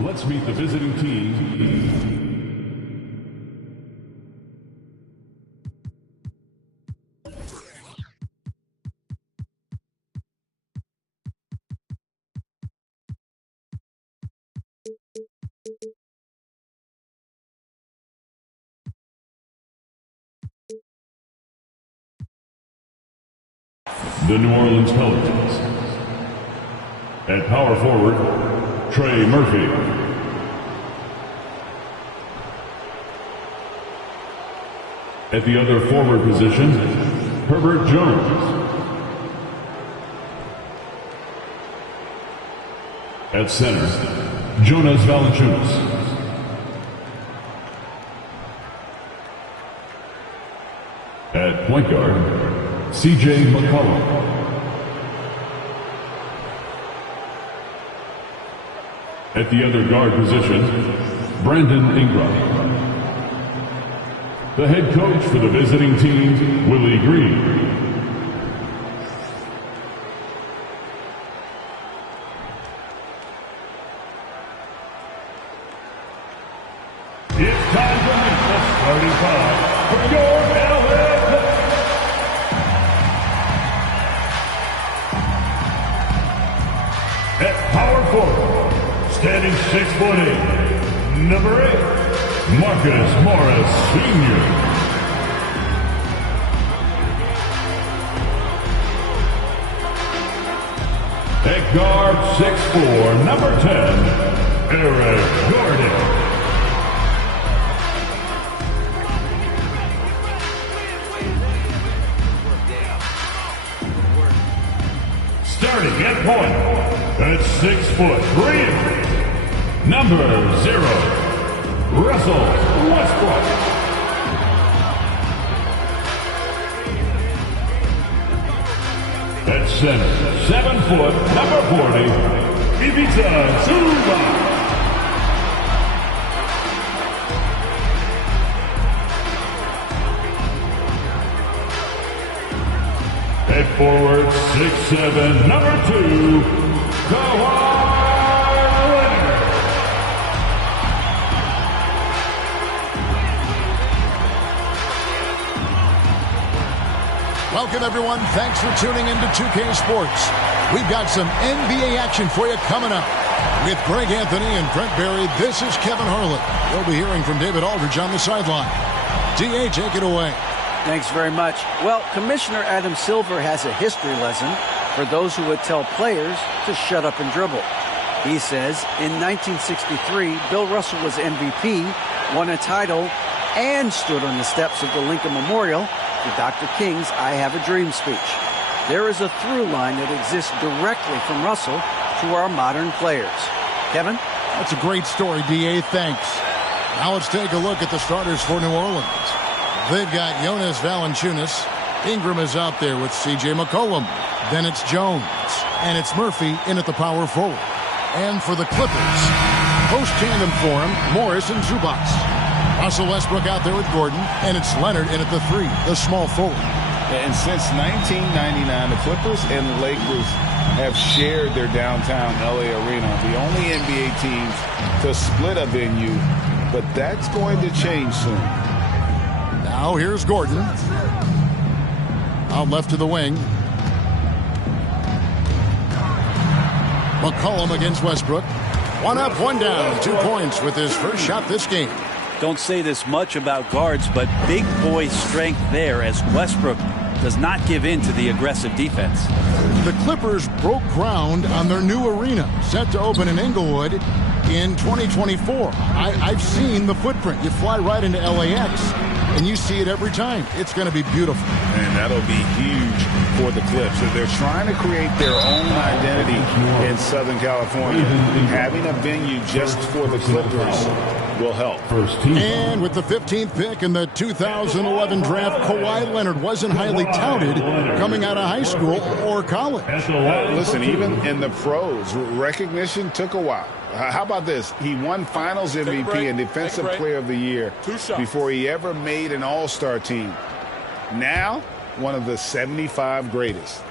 Let's meet the visiting team. The New Orleans Pelicans. At power forward, Trey Murphy. At the other forward position, Herbert Jones. At center, Jonas Valanciunas. At point guard, C.J. McCollum. At the other guard position, Brandon Ingram. The head coach for the visiting team, Willie Green. It's time to meet the starting five for your LA. At power forward, standing 6'8", number 8, Marcus Morris Sr. At guard 6'4", number 10, Eric Gordon. Starting at point, at 6'3", number 0, Russell Westbrook. At center, 7 foot, number 40, Ivica Zubac. At forward, 6'7", number 2, Kawhi Leonard. Welcome, everyone. Thanks for tuning into 2K Sports. We've got some NBA action for you coming up. With Greg Anthony and Brent Barry, this is Kevin Harlan. You'll be hearing from David Aldridge on the sideline. D.A., take it away. Thanks very much. Well, Commissioner Adam Silver has a history lesson for those who would tell players to shut up and dribble. He says in 1963, Bill Russell was MVP, won a title, and stood on the steps of the Lincoln Memorial for Dr. King's I Have a Dream speech. There is a through line that exists directly from Russell to our modern players. Kevin? That's a great story, D.A. Thanks. Now let's take a look at the starters for New Orleans. They've got Jonas Valanciunas. Ingram is out there with C.J. McCollum. Then it's Jones. And it's Murphy in at the power forward. And for the Clippers, post-tandem form, Morris and Zubac. Russell Westbrook out there with Gordon. And it's Leonard in at the 3, the small forward. And since 1999, the Clippers and the Lakers have shared their downtown L.A. arena. The only NBA teams to split a venue. But that's going to change soon. Now here's Gordon. Out left to the wing. McCollum against Westbrook. 1 up, 1 down. 2 points with his first shot this game. Don't say this much about guards, but big boy strength there as Westbrook does not give in to the aggressive defense. The Clippers broke ground on their new arena, set to open in Inglewood in 2024. I've seen the footprint. You fly right into LAX. And you see it every time. It's going to be beautiful. And that'll be huge for the Clips. They're trying to create their own identity in Southern California. Having a venue just for the Clippers will help. And with the 15th pick in the 2011 draft, Kawhi Leonard wasn't highly touted coming out of high school or college. Listen, even in the pros, recognition took a while. How about this? He won Finals MVP and Defensive Player of the Year before he ever made an All-Star team. Now, one of the 75 greatest.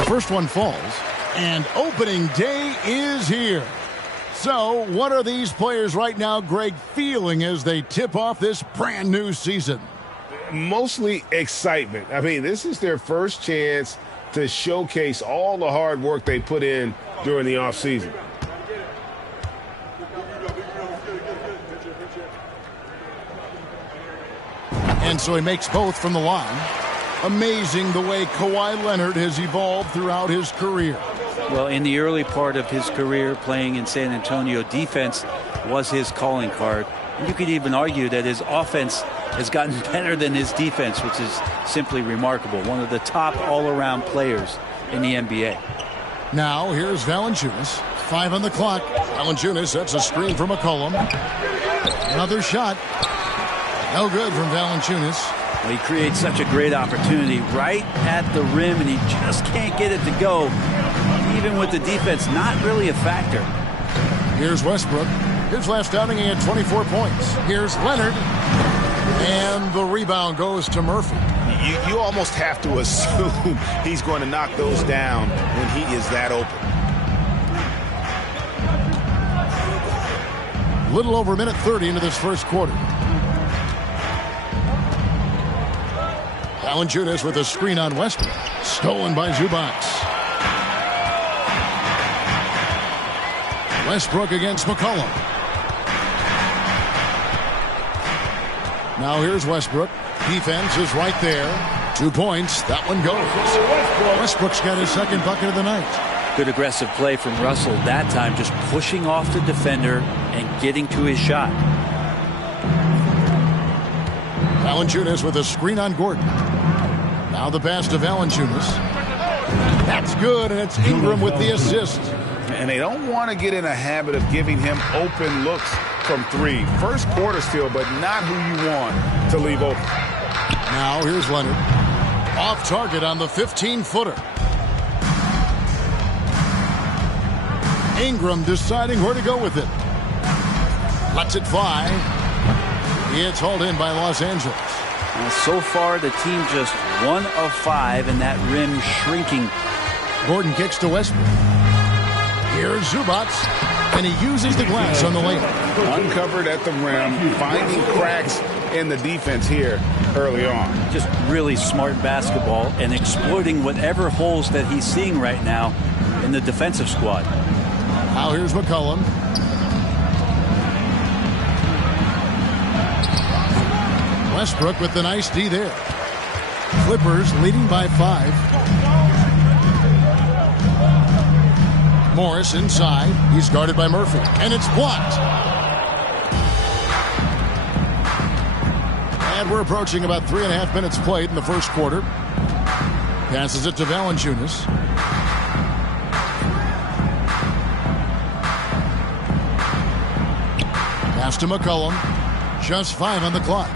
The first one falls, and opening day is here. So, what are these players right now, Greg, feeling as they tip off this brand new season? Mostly excitement. I mean, this is their first chance to showcase all the hard work they put in during the offseason. And so he makes both from the line. Amazing the way Kawhi Leonard has evolved throughout his career. Well, in the early part of his career playing in San Antonio, defense was his calling card. And you could even argue that his offense has gotten better than his defense, which is simply remarkable. One of the top all-around players in the NBA. Now, here's Valanciunas. 5 on the clock. Valanciunas sets a screen for McCollum. Another shot. No good from Valanciunas. Well, he creates such a great opportunity right at the rim, and he just can't get it to go. Even with the defense, not really a factor. Here's Westbrook. His last outing, he had 24 points. Here's Leonard. And the rebound goes to Murphy. You almost have to assume he's going to knock those down when he is that open. Little over a minute 30 into this first quarter. Valanciunas with a screen on Westbrook. Stolen by Zubac. Westbrook against McCollum. Now here's Westbrook. Defense is right there. 2 points. That one goes. Westbrook's got his second bucket of the night. Good aggressive play from Russell that time, just pushing off the defender and getting to his shot. Valanciunas with a screen on Gordon. Now the pass to Valanciunas. That's good, and it's Ingram with the assist. And they don't want to get in a habit of giving him open looks from three. First quarter still, but not who you want to leave open. Now here's Leonard. Off target on the 15-footer. Ingram deciding where to go with it. Lets it fly. It's hauled in by Los Angeles. And so far, the team just 1 of 5, and that rim shrinking. Gordon kicks to Westbrook. Here's Zubac, and he uses the glass on the layup. Uncovered at the rim, finding cracks in the defense here early on. Just really smart basketball and exploiting whatever holes that he's seeing right now in the defensive squad. Now here's McCollum. Westbrook with the nice D there. Clippers leading by 5. Morris inside. He's guarded by Murphy. And it's blocked. And we're approaching about 3.5 minutes played in the first quarter. Passes it to Valanciunas. Pass to McCollum. Just 5 on the clock.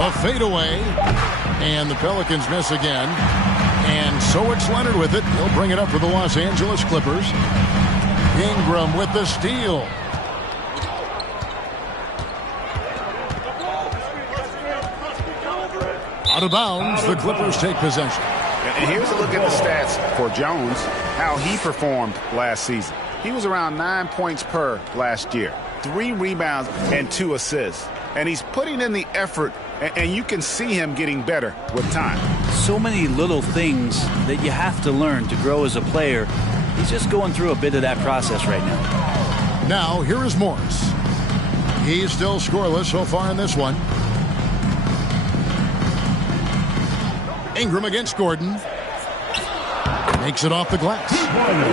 A fadeaway. And the Pelicans miss again. And so it's Leonard with it. He'll bring it up for the Los Angeles Clippers. Ingram with the steal. Out of bounds, the Clippers take possession. And here's a look at the stats for Jones, how he performed last season. He was around 9 points per last year. 3 rebounds and 2 assists. And he's putting in the effort, and you can see him getting better with time. So many little things that you have to learn to grow as a player. He's just going through a bit of that process right now. Now, here is Morris. He's still scoreless so far in this one. Ingram against Gordon. Makes it off the glass.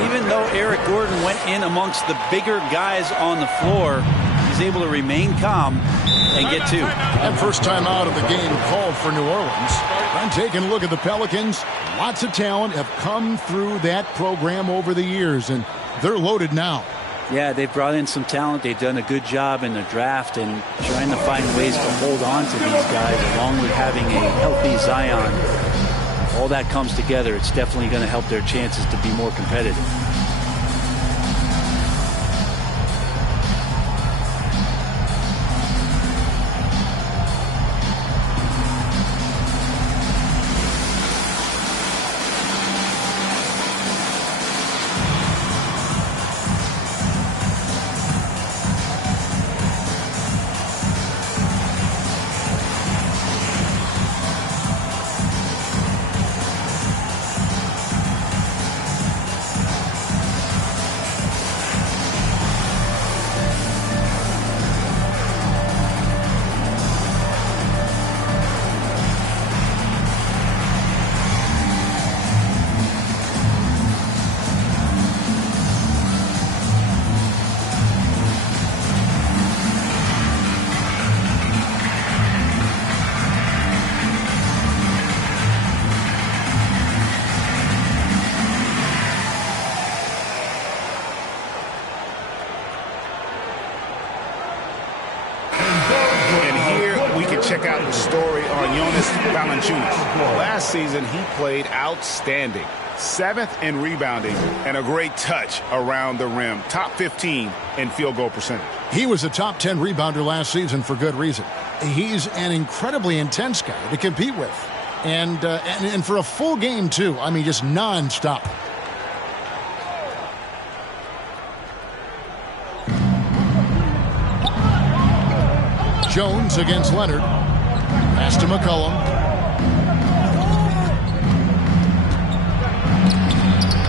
Even though Eric Gordon went in amongst the bigger guys on the floor, he's able to remain calm and get 2. And first time out of the game called for New Orleans. I'm taking a look at the Pelicans. Lots of talent have come through that program over the years, and they're loaded now. Yeah, they've brought in some talent. They've done a good job in the draft and trying to find ways to hold on to these guys, along with having a healthy Zion. All that comes together. It's definitely going to help their chances to be more competitive. Jonas Valanciunas. Last season, he played outstanding. 7th in rebounding and a great touch around the rim. Top 15 in field goal percentage. He was a top 10 rebounder last season for good reason. He's an incredibly intense guy to compete with. And for a full game, too. I mean, just nonstop. Jones against Leonard. Pass to McCollum.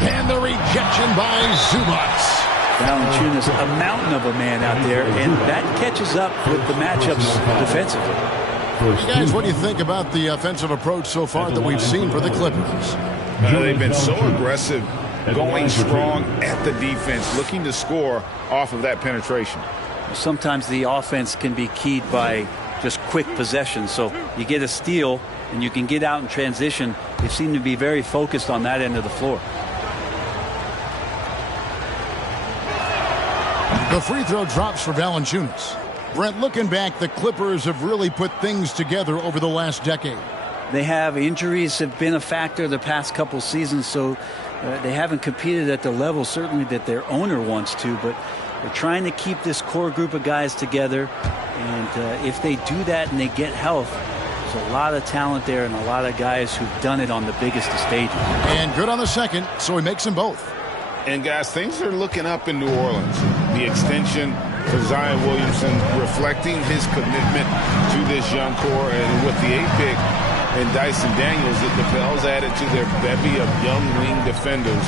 And the rejection by Zubats. Valanciunas, a mountain of a man out there, and that catches up with the matchups defensively. Guys, what do you think about the offensive approach so far that we've seen for the Clippers? They've been so aggressive, going strong at the defense, looking to score off of that penetration. Sometimes the offense can be keyed by just quick possession. So you get a steal and you can get out in transition. They seem to be very focused on that end of the floor. The free throw drops for Valanciunas. Brent, looking back, the Clippers have really put things together over the last decade. They have. Injuries have been a factor the past couple seasons, so they haven't competed at the level certainly that their owner wants to, but they're trying to keep this core group of guys together, and if they do that and they get health, there's a lot of talent there and a lot of guys who've done it on the biggest of stages. And good on the second, so he makes them both. And guys, things are looking up in New Orleans. The extension for Zion Williamson reflecting his commitment to this young core, and with the 8th pick and Dyson Daniels, the Pels added to their bevy of young wing defenders.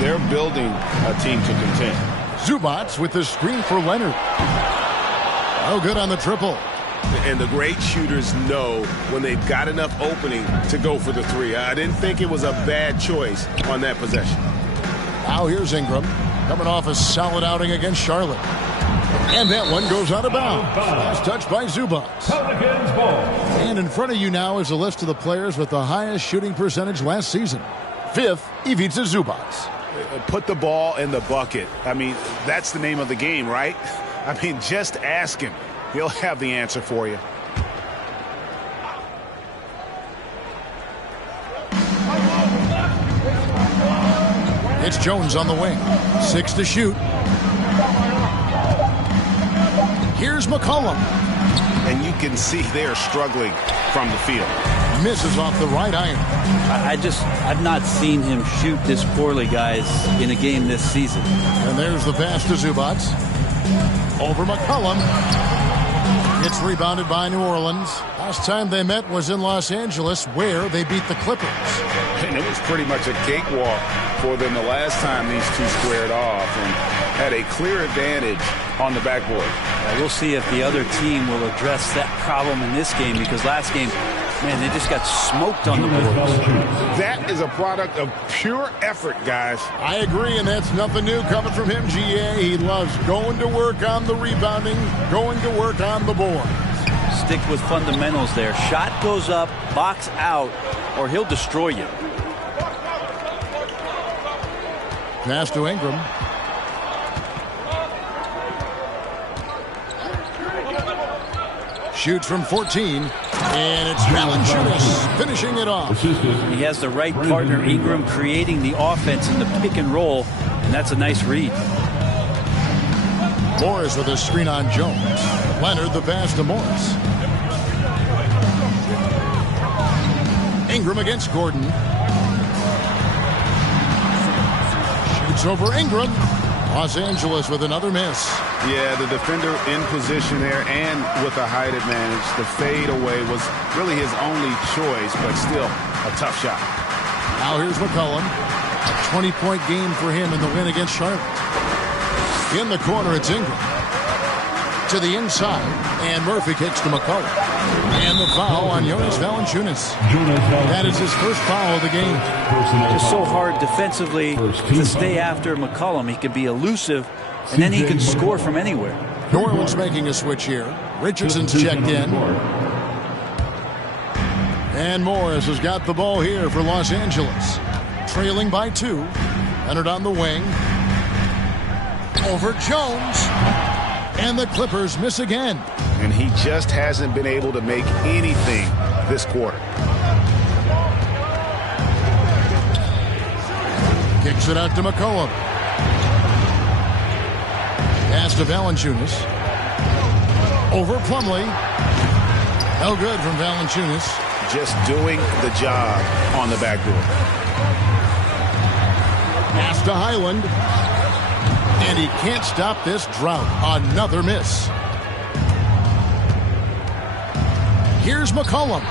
They're building a team to contend. Zubats with the screen for Leonard. Oh, good on the triple. And the great shooters know when they've got enough opening to go for the three. I didn't think it was a bad choice on that possession. Now here's Ingram, coming off a solid outing against Charlotte. And that one goes out of bounds. Last touch by Zubats. And in front of you now is a list of the players with the highest shooting percentage last season. 5th, Ivica Zubats. Put the ball in the bucket. I mean, that's the name of the game, right? I mean, just ask him. He'll have the answer for you. It's Jones on the wing. 6 to shoot. Here's McCollum. And you can see they're struggling from the field. Misses off the right iron. I've not seen him shoot this poorly, guys, in a game this season. And there's the pass to Zubats. Over McCollum. It's rebounded by New Orleans. Last time they met was in Los Angeles, where they beat the Clippers. And it was pretty much a cakewalk for them the last time these two squared off, and had a clear advantage on the backboard. We'll see if the other team will address that problem in this game, because last game, man, they just got smoked on the boards. That is a product of pure effort, guys. I agree, and that's nothing new coming from him, GA. He loves going to work on the rebounding, going to work on the board. Stick with fundamentals there. Shot goes up, box out, or he'll destroy you. Pass to Ingram. Shoots from 14, and it's Valanciunas finishing it off. He has the right partner, Ingram, creating the offense in the pick and roll, and that's a nice read. Morris with a screen on Jones. Leonard the pass to Morris. Ingram against Gordon. Shoots over Ingram. Los Angeles with another miss. Yeah, the defender in position there and with a height advantage. The fade away was really his only choice, but still a tough shot. Now here's McCollum. A 20-point game for him in the win against Charlotte. In the corner, it's Ingram. To the inside, and Murphy kicks to McCollum. And the foul on Jonas Valanciunas. That is his first foul of the game. Just so hard defensively to stay after McCollum. He can be elusive, and then he can score from anywhere. New Orleans making a switch here. Richardson's checked in. And Morris has got the ball here for Los Angeles. Trailing by 2. Leonard on the wing. Over Jones. And the Clippers miss again. And he just hasn't been able to make anything this quarter. Kicks it out to McCollum. Pass to Valanciunas. Over Plumlee. No good from Valanciunas. Just doing the job on the backdoor. Pass to Highland. And he can't stop this drought. Another miss. Here's McCollum.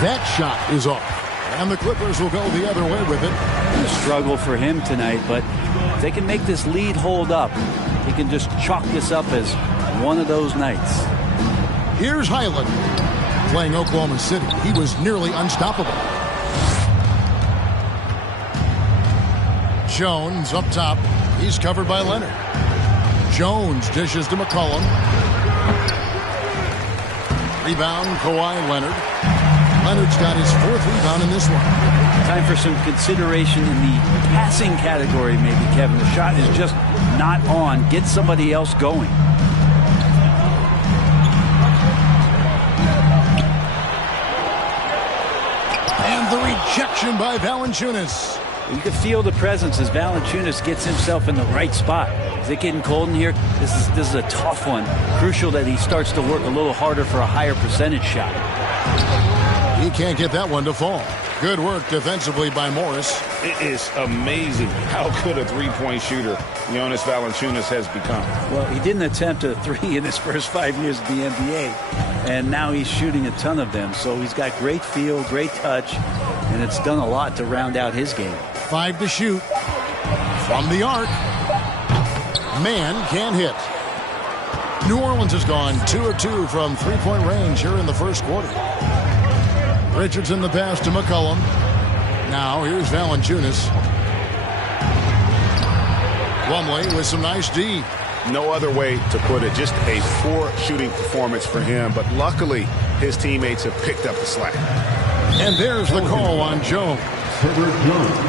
That shot is off. And the Clippers will go the other way with it. A struggle for him tonight, but if they can make this lead hold up, he can just chalk this up as one of those nights. Here's Highland. Playing Oklahoma City, he was nearly unstoppable. Jones up top. He's covered by Leonard. Jones dishes to McCollum. Rebound, Kawhi Leonard. Leonard's got his 4th rebound in this one. Time for some consideration in the passing category, maybe, Kevin. The shot is just not on. Get somebody else going. And the rejection by Valanciunas. You can feel the presence as Valanciunas gets himself in the right spot. Is it getting cold in here? This is a tough one. Crucial that he starts to work a little harder for a higher percentage shot. He can't get that one to fall. Good work defensively by Morris. It is amazing how good a three-point shooter Jonas Valanciunas has become. Well, he didn't attempt a 3 in his first 5 years in the NBA, and now he's shooting a ton of them. So he's got great feel, great touch, and it's done a lot to round out his game. 5 to shoot. From the arc. Man can't hit. New Orleans has gone 2 of 2 from three-point range here in the first quarter. Richardson the pass to McCollum. Now here's Valanciunas. Plumlee with some nice D. No other way to put it. Just a poor shooting performance for him. But luckily, his teammates have picked up the slack. And there's the call on Jones.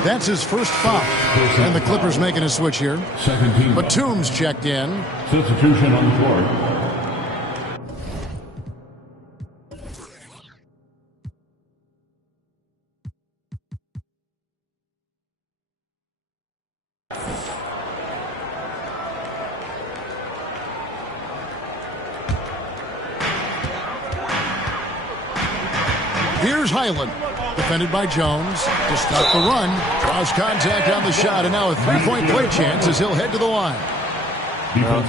That's his first foul. And the Clippers making a switch here. Batum's checked in. Substitution on the court. Here's Highland. Defended by Jones to stop the run. Draws contact on the shot, and now a three-point play chance as he'll head to the line.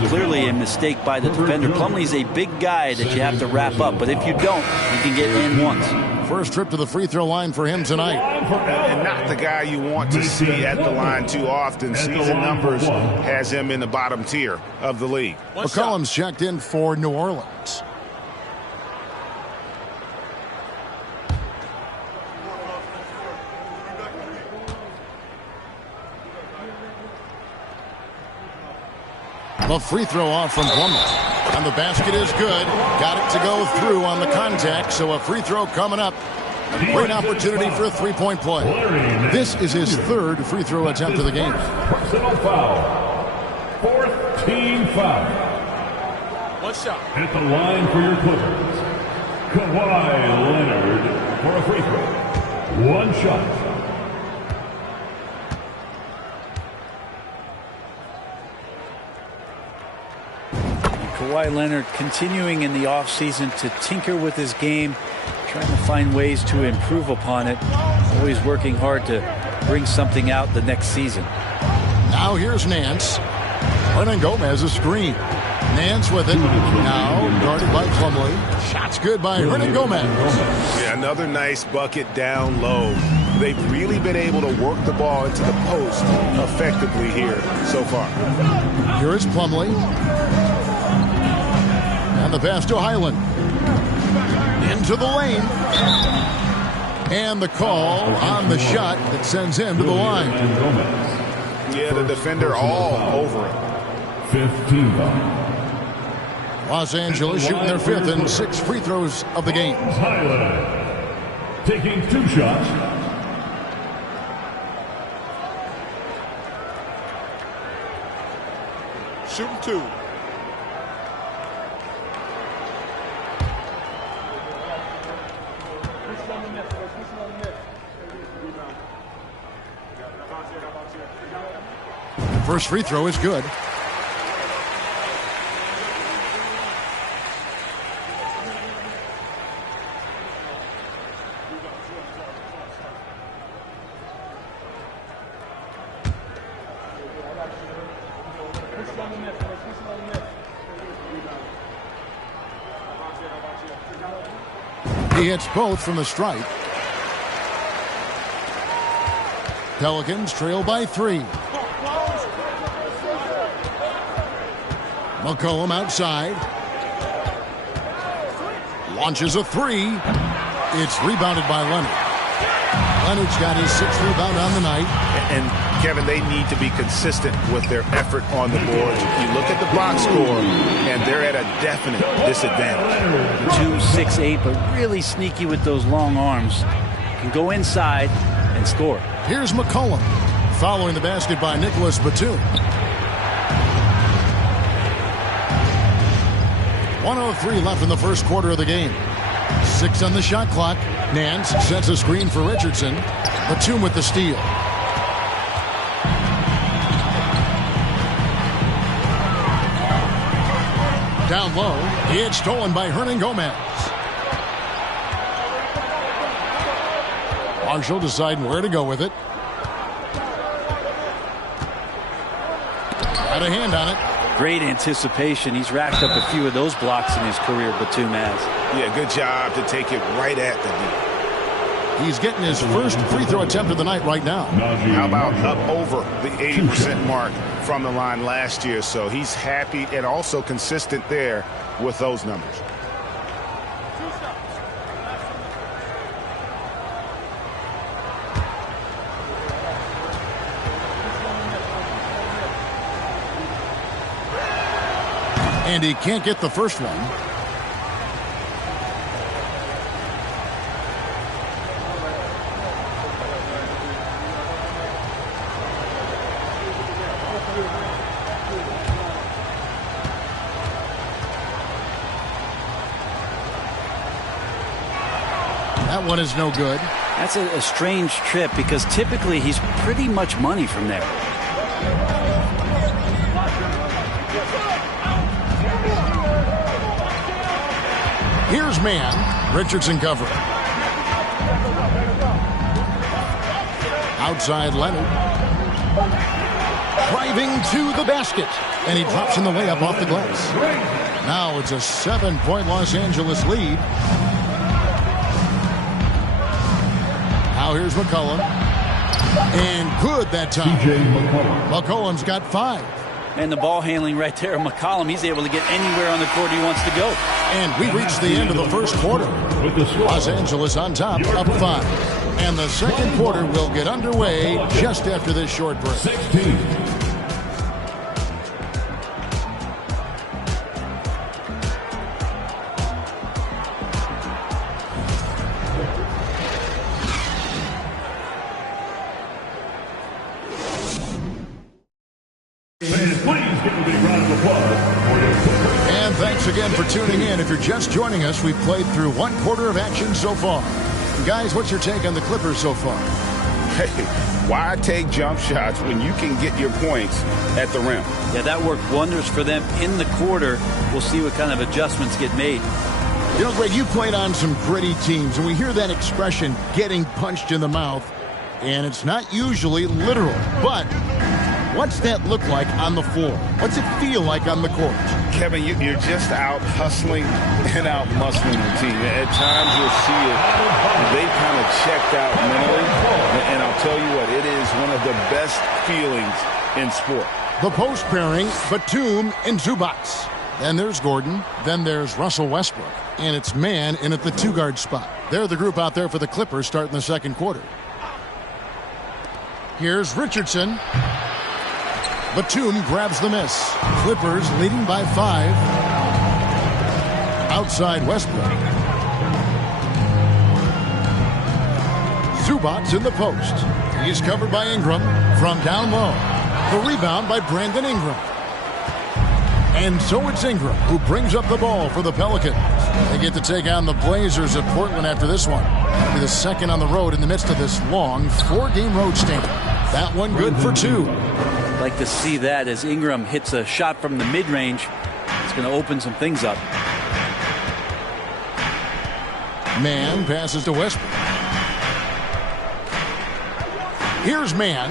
Clearly a mistake by the defender. Plumlee's a big guy that you have to wrap up, but if you don't, you can get in once. First trip to the free throw line for him tonight. And not the guy you want to see at the line too often. Season numbers has him in the bottom tier of the league. McCollum's checked in for New Orleans. The free throw off from Plumlee. And the basket is good. Got it to go through on the contact, so a free throw coming up. A great opportunity for a three-point play. This is his 3rd free throw attempt of the game. Personal foul. 4th team foul. One shot. At the line for your Clippers, Kawhi Leonard for a free throw. One shot. Kawhi Leonard continuing in the offseason to tinker with his game, trying to find ways to improve upon it, always working hard to bring something out the next season. Now here's Nance. Hernan Gomez a screen. Nance with it. Now guarded by Plumlee. Shots good by Hernan Gomez. Yeah, another nice bucket down low. They've really been able to work the ball into the post effectively here so far. Here is Plumlee. And the pass to Highland. Into the lane. And the call on the shot that sends him to the line. Yeah, the defender all over it. 5th team foul. Los Angeles shooting their 5th and 6th free throws of the game. Highland taking 2 shots. Shooting 2. First free throw is good. He hits both from the stripe. Pelicans trail by 3. McCollum outside. Launches a 3. It's rebounded by Leonard. Leonard's got his 6th rebound on the night. And Kevin, they need to be consistent with their effort on the board. You look at the box score, and they're at a definite disadvantage. 2-6-8, but really sneaky with those long arms. Can go inside and score. Here's McCollum, following the basket by Nicholas Batum. 1:03 left in the first quarter of the game. 6 on the shot clock. Nance sets a screen for Richardson. Batum with the steal. Down low, it's stolen by Hernan Gomez. Marshall deciding where to go with it. Got a hand on it. Great anticipation. He's racked up a few of those blocks in his career, Batum has. Yeah, good job to take it right at the D. He's getting his first free throw attempt of the night right now. How about up over the 80% mark from the line last year? So he's happy and also consistent there with those numbers. And he can't get the first one. That one is no good. That's a strange trip because typically he's pretty much money from there. Here's man. Richardson covering. Outside Leonard. Driving to the basket. And he drops in the layup off the glass. Now it's a 7-point Los Angeles lead. Now here's McCollum. And good that time. McCollum's got 5. And the ball handling right there, McCollum, he's able to get anywhere on the court he wants to go. And we reached the end of the first quarter. Los Angeles on top, up 5. And the second quarter will get underway just after this short break. 16. And thanks again for tuning in. If you're just joining us, we've played through 1 quarter of action so far. Guys, what's your take on the Clippers so far? Hey, why take jump shots when you can get your points at the rim? Yeah, that worked wonders for them in the quarter. We'll see what kind of adjustments get made. You know, Greg, you played on some gritty teams, and we hear that expression, getting punched in the mouth, and it's not usually literal. But what's that look like on the floor? What's it feel like on the court? Kevin, you're just out hustling and out muscling the team. At times you'll see it. They kind of checked out mentally. And I'll tell you what, it is one of the best feelings in sport. The post pairing, Batum and Zubac. Then there's Gordon. Then there's Russell Westbrook. And it's man in at the 2-guard spot. They're the group out there for the Clippers starting the second quarter. Here's Richardson. Batum grabs the miss. Clippers leading by 5. Outside Westbrook. Zubac in the post. He's covered by Ingram from down low. The rebound by Brandon Ingram. And so it's Ingram who brings up the ball for the Pelicans. They get to take on the Blazers of Portland after this one. It'll be the second on the road in the midst of this long 4-game road stint. That one good for 2. I'd like to see that as Ingram hits a shot from the mid-range. It's going to open some things up. Mann passes to Westbrook. Here's Mann.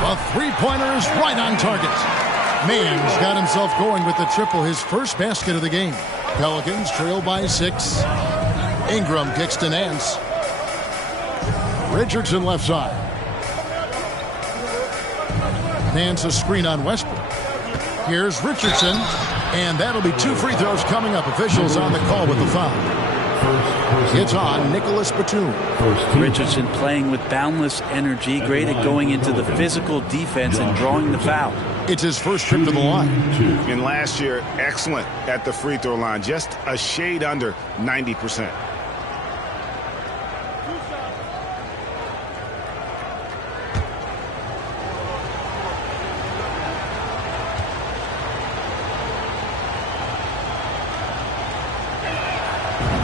The three-pointer is right on target. Mann's got himself going with the triple, his first basket of the game. Pelicans trail by 6. Ingram kicks to Nance. Richardson left side. Nance a screen on Westbrook. Here's Richardson, and that'll be 2 free throws coming up. Officials on the call with the foul. It's on Nicholas Batum. Richardson playing with boundless energy, great at going into the physical defense and drawing the foul. It's his first trip to the line. And last year, excellent at the free throw line, just a shade under 90%.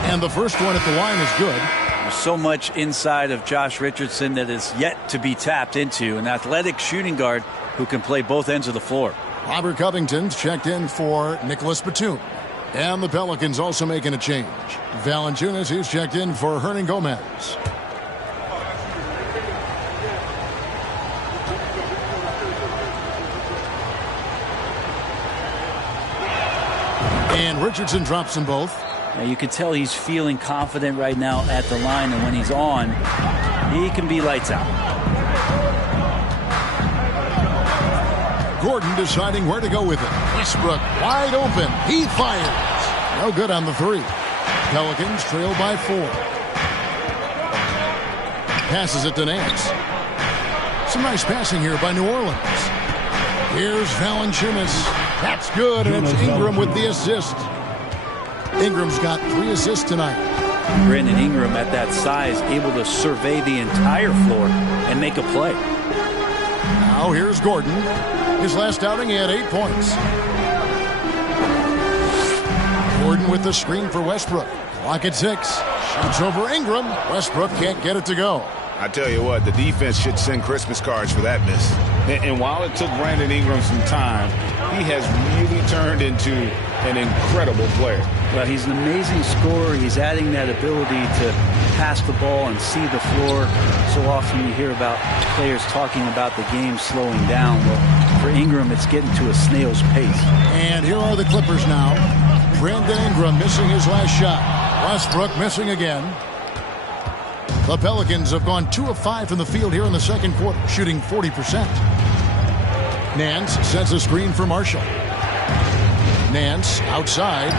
And the first one at the line is good. There's so much inside of Josh Richardson that is yet to be tapped into. An athletic shooting guard who can play both ends of the floor. Robert Covington's checked in for Nicholas Batum. And the Pelicans also making a change. Valanciunas, he's checked in for Hernan Gomez. And Richardson drops them both. Now you can tell he's feeling confident right now at the line, and when he's on, he can be lights out. Gordon deciding where to go with it. Westbrook wide open. He fires. No good on the 3. Pelicans trail by 4. Passes it to Nance. Some nice passing here by New Orleans. Here's Valanciunas. That's good, and it's Ingram with the assist. Ingram's got 3 assists tonight. Brandon Ingram at that size, able to survey the entire floor and make a play. Now here's Gordon. His last outing, he had 8 points. Gordon with the screen for Westbrook. Clock at 6. Shoots over Ingram. Westbrook can't get it to go. I tell you what, the defense should send Christmas cards for that miss. And while it took Brandon Ingram some time, he has really turned into an incredible player. Well, he's an amazing scorer. He's adding that ability to pass the ball and see the floor. So often you hear about players talking about the game slowing down. Well, for Ingram, it's getting to a snail's pace. And here are the Clippers now. Brandon Ingram missing his last shot. Westbrook missing again. The Pelicans have gone 2 of 5 from the field here in the second quarter, shooting 40%. Nance sets a screen for Marshall. Nance outside.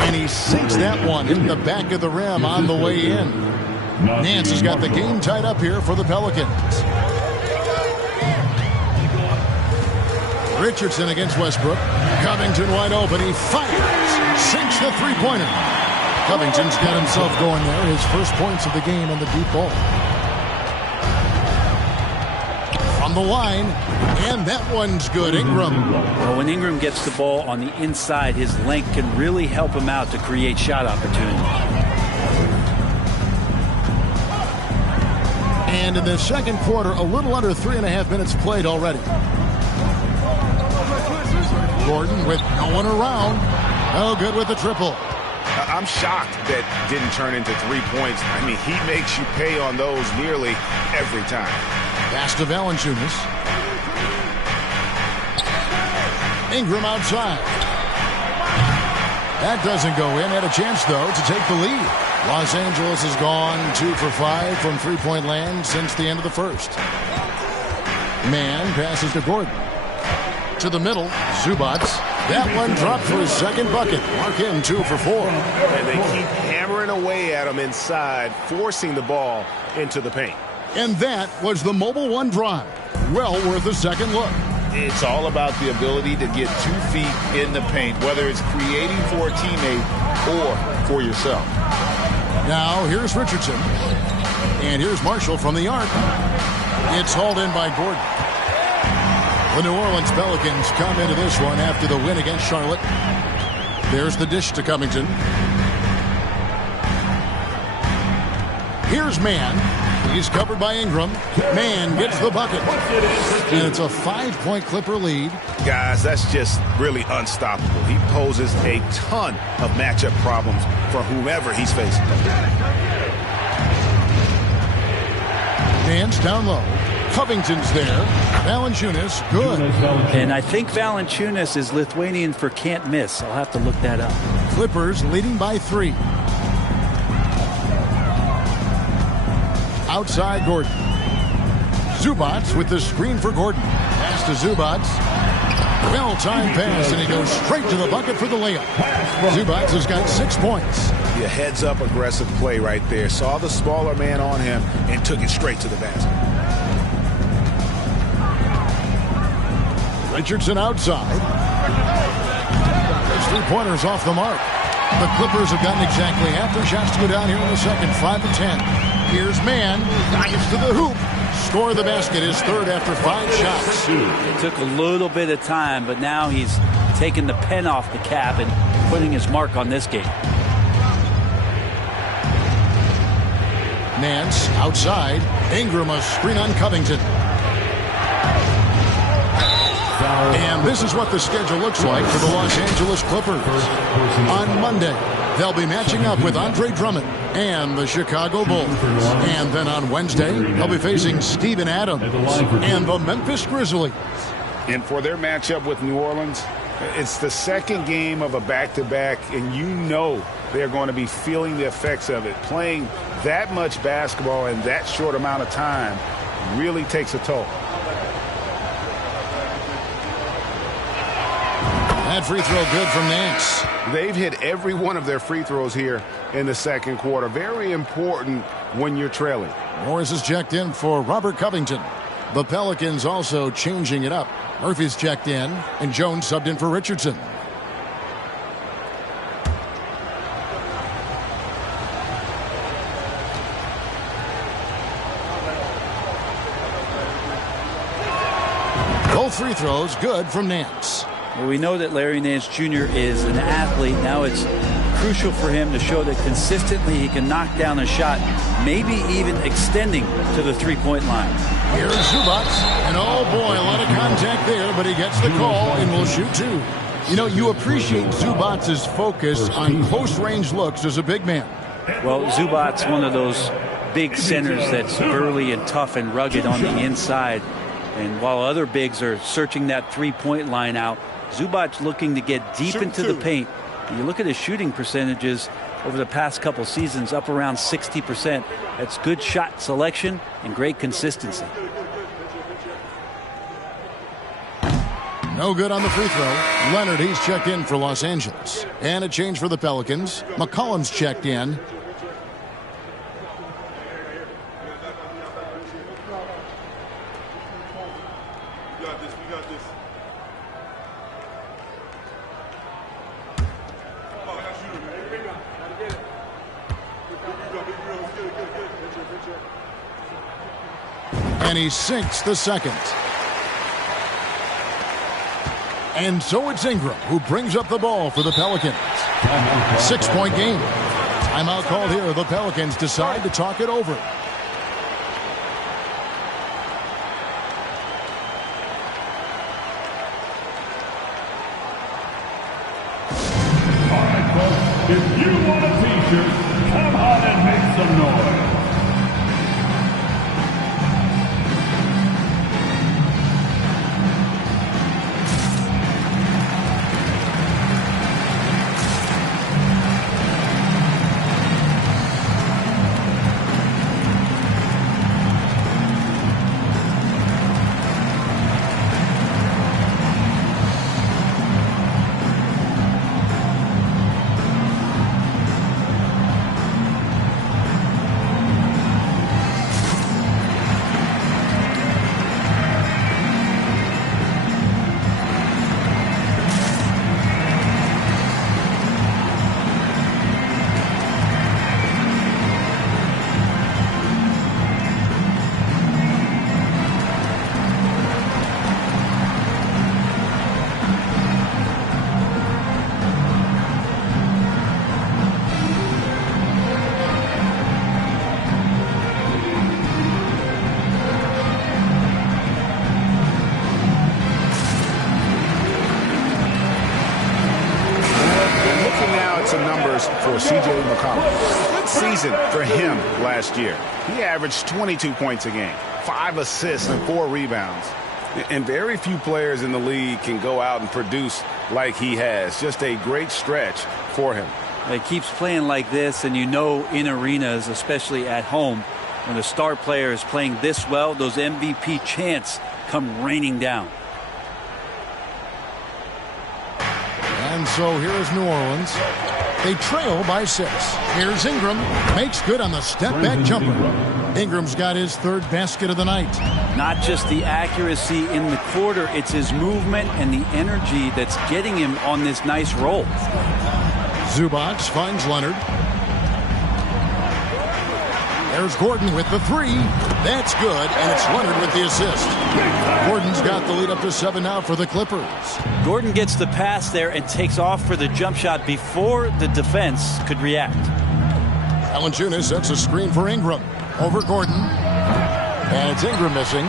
And he sinks that one in the back of the rim on the way in. Nance has got the game tied up here for the Pelicans. Richardson against Westbrook. Covington wide open. He fires. Sinks the three-pointer. Covington's got himself going there. His first points of the game on the deep ball. From the line. And that one's good. Ingram. Well, when Ingram gets the ball on the inside, his length can really help him out to create shot opportunities. And in the second quarter, a little under 3.5 minutes played already. Gordon with no one around. No good with the triple. I'm shocked that didn't turn into 3 points. I mean, he makes you pay on those nearly every time. Pass to Valanciunas. Ingram outside. That doesn't go in. Had a chance, though, to take the lead. Los Angeles has gone 2 for 5 from three-point land since the end of the first. Mann passes to Gordon. To the middle, Zubac. That one dropped for his second bucket. Mark him 2 for 4. And they keep hammering away at him inside, forcing the ball into the paint. And that was the Mobile One drive. Well worth a second look. It's all about the ability to get 2 feet in the paint, whether it's creating for a teammate or for yourself. Now here's Richardson. And here's Marshall from the arc. It's hauled in by Gordon. The New Orleans Pelicans come into this one after the win against Charlotte. There's the dish to Covington. Here's Mann. He's covered by Ingram. Mann gets the bucket. And it's a 5-point Clipper lead. Guys, that's just really unstoppable. He poses a ton of matchup problems for whomever he's facing. Nance down low. Covington's there. Valanciunas, good. And I think Valanciunas is Lithuanian for can't miss. I'll have to look that up. Clippers leading by 3. Outside Gordon. Zubats with the screen for Gordon. Pass to Zubats. Well-timed pass, and he goes straight to the bucket for the layup. Zubats has got 6 points. Yeah, heads-up aggressive play right there. Saw the smaller man on him and took it straight to the basket. Richardson outside. His three-pointers off the mark. The Clippers have gotten exactly half their shots to go down here in the second, 5 of 10. Here's Mann. Gets to the hoop. Score the basket, his third after 5 shots. It took a little bit of time, but now he's taking the pen off the cap and putting his mark on this game. Nance outside. Ingram a screen on Covington. And this is what the schedule looks like for the Los Angeles Clippers. On Monday, they'll be matching up with Andre Drummond and the Chicago Bulls. And then on Wednesday, they'll be facing Steven Adams and the Memphis Grizzlies. And for their matchup with New Orleans, it's the second game of a back-to-back, and you know they're going to be feeling the effects of it. Playing that much basketball in that short amount of time really takes a toll. That free throw good from Nance. They've hit every one of their free throws here in the second quarter. Very important when you're trailing. Morris is checked in for Robert Covington. The Pelicans also changing it up. Murphy's checked in, and Jones subbed in for Richardson. Both free throws good from Nance. Well, we know that Larry Nance Jr. is an athlete. Now it's crucial for him to show that consistently he can knock down a shot, maybe even extending to the three-point line. Here's Zubats, and oh boy, a lot of contact there, but he gets the call and will shoot 2. You know, you appreciate Zubats' focus on close-range looks as a big man. Well, Zubats, one of those big centers that's burly and tough and rugged on the inside. And while other bigs are searching that three-point line out, Zubats looking to get deep into the paint. And you look at his shooting percentages over the past couple seasons, up around 60%. That's good shot selection and great consistency. No good on the free throw. Leonard, he's checked in for Los Angeles. And a change for the Pelicans. McCollum's checked in. And he sinks the second. And so it's Ingram who brings up the ball for the Pelicans. 6-point game. Timeout called here. The Pelicans decide to talk it over. All right, folks, if you want a t-shirt, come on and make some noise. C.J. McCollum. Good season for him last year. He averaged 22 points a game, 5 assists, and 4 rebounds. And very few players in the league can go out and produce like he has. Just a great stretch for him. He keeps playing like this, and you know in arenas, especially at home, when a star player is playing this well, those MVP chants come raining down. And so here is New Orleans. They trail by 6. Here's Ingram. Makes good on the step-back jumper. Ingram's got his 3rd basket of the night. Not just the accuracy in the quarter, it's his movement and the energy that's getting him on this nice roll. Zubac finds Leonard. There's Gordon with the 3. That's good, and it's Leonard with the assist. Gordon's got the lead up to 7 now for the Clippers. Gordon gets the pass there and takes off for the jump shot before the defense could react. Valanciunas sets a screen for Ingram. Over Gordon. And it's Ingram missing.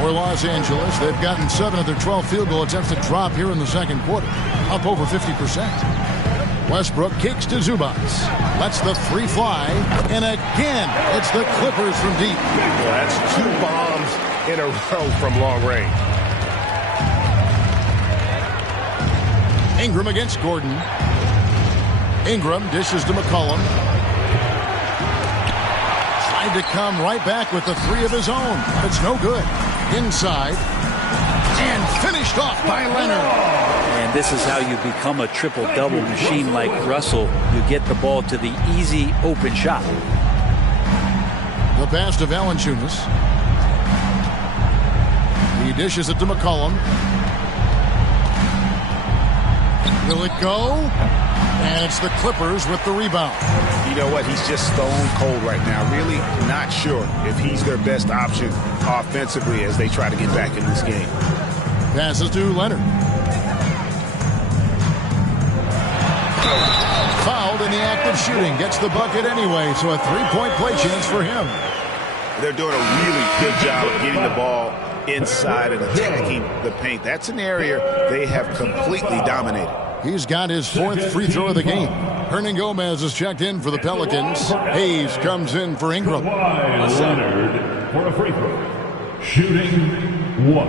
For Los Angeles, they've gotten 7 of their 12 field goal attempts to drop here in the second quarter. Up over 50%. Westbrook kicks to Zubac. Lets the 3 fly. And again, it's the Clippers from deep. Well, that's 2 bombs in a row from long range. Ingram against Gordon. Ingram dishes to McCollum. Tried to come right back with the 3 of his own. It's no good. Inside. And finished off by Leonard. And this is how you become a triple-double machine like Russell. You get the ball to the easy open shot. The pass to Valanciunas. He dishes it to McCollum. Will it go? And it's the Clippers with the rebound. You know what? He's just stone cold right now. Really not sure if he's their best option offensively as they try to get back in this game. Passes to Leonard. Fouled in the act of shooting. Gets the bucket anyway, so a 3-point play chance for him. They're doing a really good job of getting the ball inside and attacking the paint. That's an area they have completely dominated. He's got his 4th free throw of the game. Hernan Gomez is checked in for the Pelicans. Hayes comes in for Ingram. Leonard for a free throw. Shooting 1.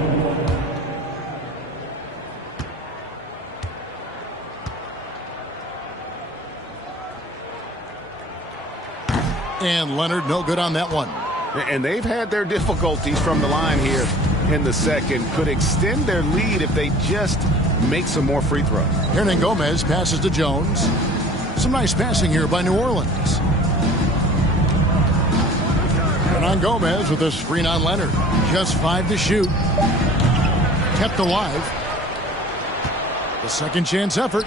And Leonard no good on that one. And they've had their difficulties from the line here in the second. Could extend their lead if they just make some more free throws. Hernan Gomez passes to Jones. Some nice passing here by New Orleans. Hernan Gomez with a screen on Leonard. Just 5 to shoot. Kept alive. The second chance effort.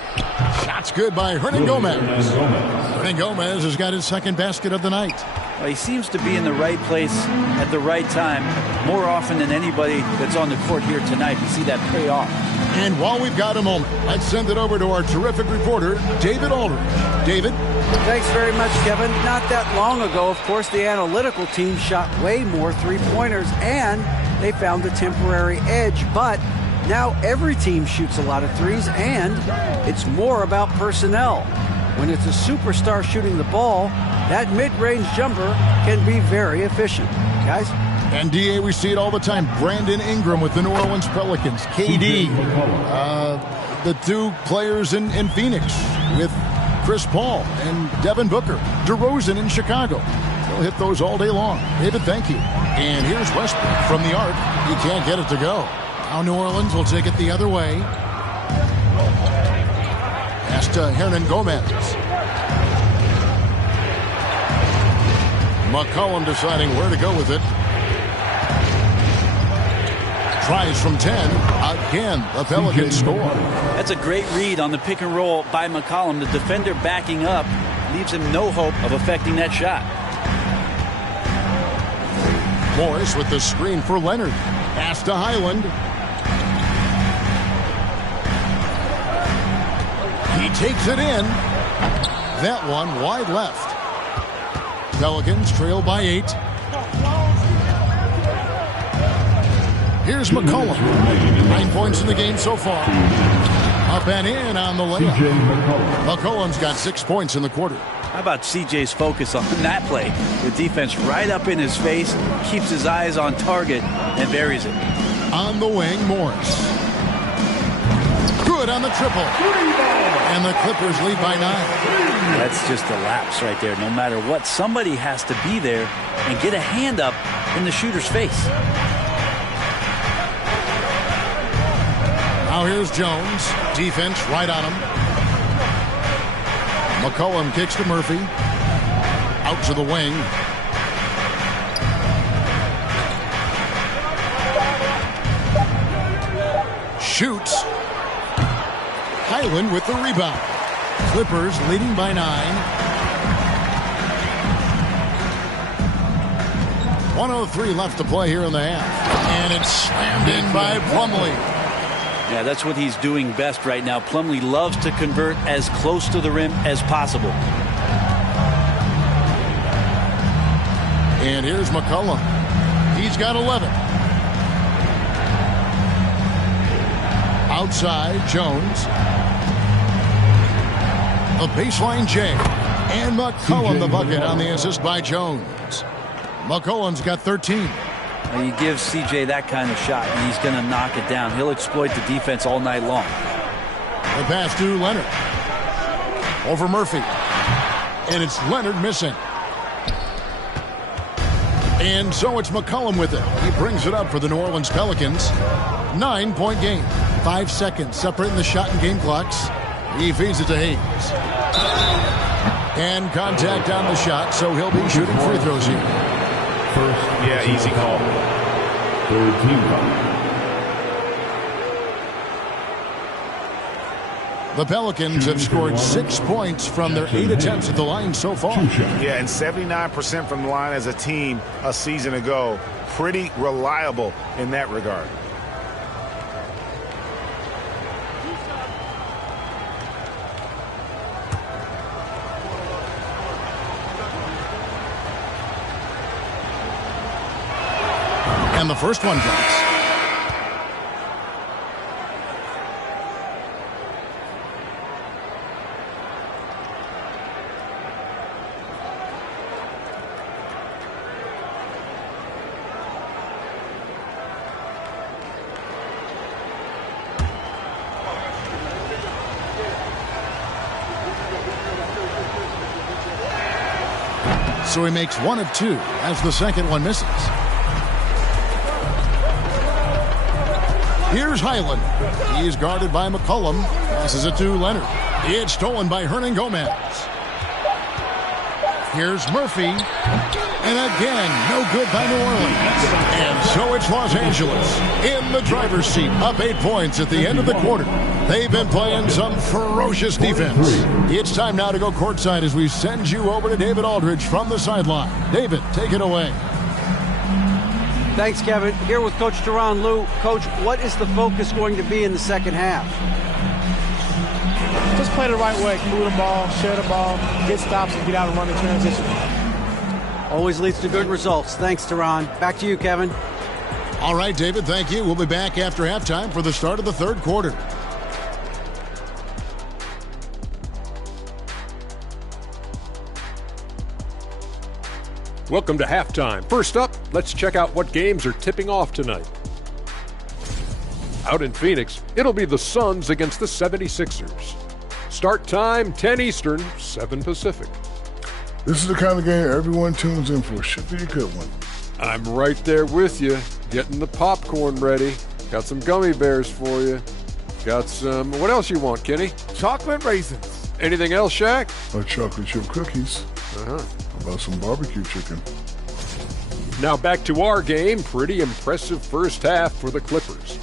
Shot's good by Hernan Gomez. Hernan Gomez has got his 2nd basket of the night. Well, he seems to be in the right place at the right time more often than anybody that's on the court here tonight. You see that pay off. And while we've got a moment, let's send it over to our terrific reporter, David Aldridge. David? Thanks very much, Kevin. Not that long ago, of course, the analytical team shot way more 3-pointers, and they found a temporary edge. But now every team shoots a lot of 3s, and it's more about personnel. When it's a superstar shooting the ball, that mid-range jumper can be very efficient. Guys? And DA, we see it all the time. Brandon Ingram with the New Orleans Pelicans. KD, the 2 players in Phoenix with Chris Paul and Devin Booker. DeRozan in Chicago. They'll hit those all day long. David, thank you. And here's Westbrook from the arc. He can't get it to go. Now New Orleans will take it the other way. Pass to Hernan Gomez. McCollum deciding where to go with it. Tries from 10. Again, the Pelicans score. That's a great read on the pick and roll by McCollum. The defender backing up leaves him no hope of affecting that shot. Morris with the screen for Leonard. Pass to Highland. He takes it in. That one wide left. Pelicans trail by 8. Here's McCollum. 9 points in the game so far. Up and in on the layup. C.J. McCollum. McCollum's got 6 points in the quarter. How about CJ's focus on that play? The defense right up in his face, keeps his eyes on target, and buries it. On the wing, Morris. Good on the triple. And the Clippers lead by 9. That's just a lapse right there. No matter what, somebody has to be there and get a hand up in the shooter's face. Now here's Jones. Defense right on him. McCollum kicks to Murphy. Out to the wing. Shoots. Highland with the rebound. Clippers leading by 9. 1:03 left to play here in the half. And it's slammed in by Plumlee. Yeah, that's what he's doing best right now. Plumlee loves to convert as close to the rim as possible. And here's McCollum. He's got 11. Outside, Jones. A baseline J. And McCollum the bucket on the assist by Jones. McCollum's got 13. Now you give CJ that kind of shot, and he's going to knock it down. He'll exploit the defense all night long. The pass to Leonard. Over Murphy. And it's Leonard missing. And so it's McCollum with it. He brings it up for the New Orleans Pelicans. 9-point game. 5 seconds separating the shot and game clocks. He feeds it to Hayes. And contact on the shot, so he'll be shooting free throws here. First, Yeah, easy call. Third team foul. The Pelicans have scored 6 points from their 8 attempts at the line so far. Yeah, and 79% from the line as a team a season ago. Pretty reliable in that regard. And the first one drops. So he makes 1 of 2 as the second one misses. Here's Highland. He is guarded by McCollum. Passes it to Leonard. It's stolen by Hernan Gomez. Here's Murphy. And again, no good by New Orleans. And so it's Los Angeles in the driver's seat, up 8 points at the end of the quarter. They've been playing some ferocious defense. It's time now to go courtside as we send you over to David Aldridge from the sideline. David, take it away. Thanks, Kevin. Here with Coach Teron Lue. Coach, what is the focus going to be in the second half? Just play the right way. Move the ball, share the ball, get stops, and get out and run the transition. Always leads to good results. Thanks, Teron. Back to you, Kevin. All right, David, thank you. We'll be back after halftime for the start of the third quarter. Welcome to halftime. First up, let's check out what games are tipping off tonight. Out in Phoenix, it'll be the Suns against the 76ers. Start time, 10 Eastern, 7 Pacific. This is the kind of game everyone tunes in for. Should be a good one. I'm right there with you, getting the popcorn ready. Got some gummy bears for you. Got some, what else you want, Kenny? Chocolate raisins. Anything else, Shaq? Chocolate chip cookies. Uh-huh. How about some barbecue chicken? Now back to our game. Pretty impressive first half for the Clippers.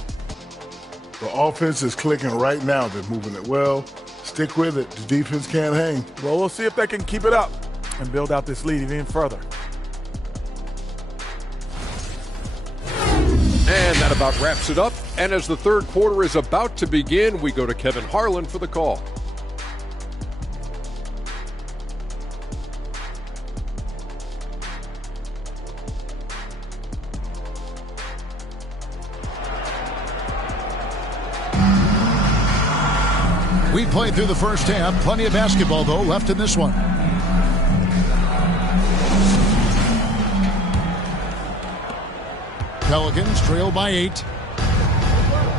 The offense is clicking right now. They're moving it well. Stick with it. The defense can't hang. Well, we'll see if they can keep it up and build out this lead even further. And that about wraps it up. And as the third quarter is about to begin, we go to Kevin Harlan for the call. We played through the first half. Plenty of basketball, though, left in this one. Pelicans trail by 8.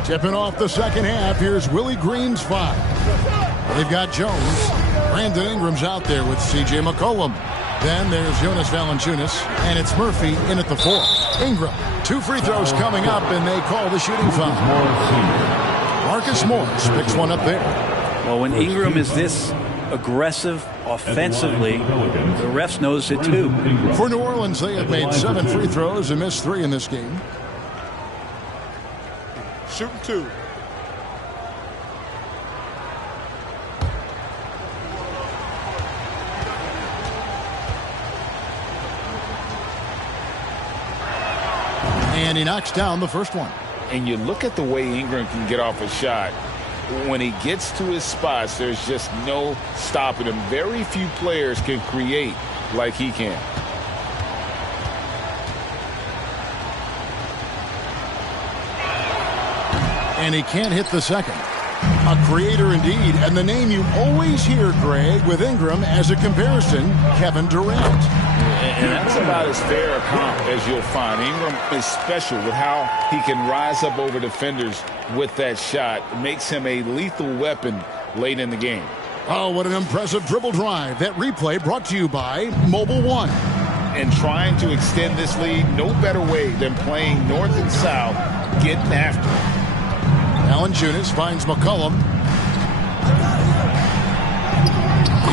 Tipping off the second half. Here's Willie Green's 5. They've got Jones. Brandon Ingram's out there with C.J. McCollum. Then there's Jonas Valanciunas, and it's Murphy in at the 4. Ingram, 2 free throws coming up, and they call the shooting foul. Marcus Morris picks one up there. Well, when Ingram is this aggressive offensively, the refs notice it too. For New Orleans, they have made 7 free throws and missed 3 in this game. Shooting 2. And he knocks down the first one. And you look at the way Ingram can get off a shot. When he gets to his spots, there's just no stopping him. Very few players can create like he can. And he can't hit the second. A creator indeed, and the name you always hear, Greg, with Ingram as a comparison, Kevin Durant. And that's about as fair a comp as you'll find. Ingram is special with how he can rise up over defenders with that shot. It makes him a lethal weapon late in the game. Oh, what an impressive dribble drive. That replay brought to you by Mobile One. And trying to extend this lead, no better way than playing north and south, getting after it. Valanciunas finds McCollum.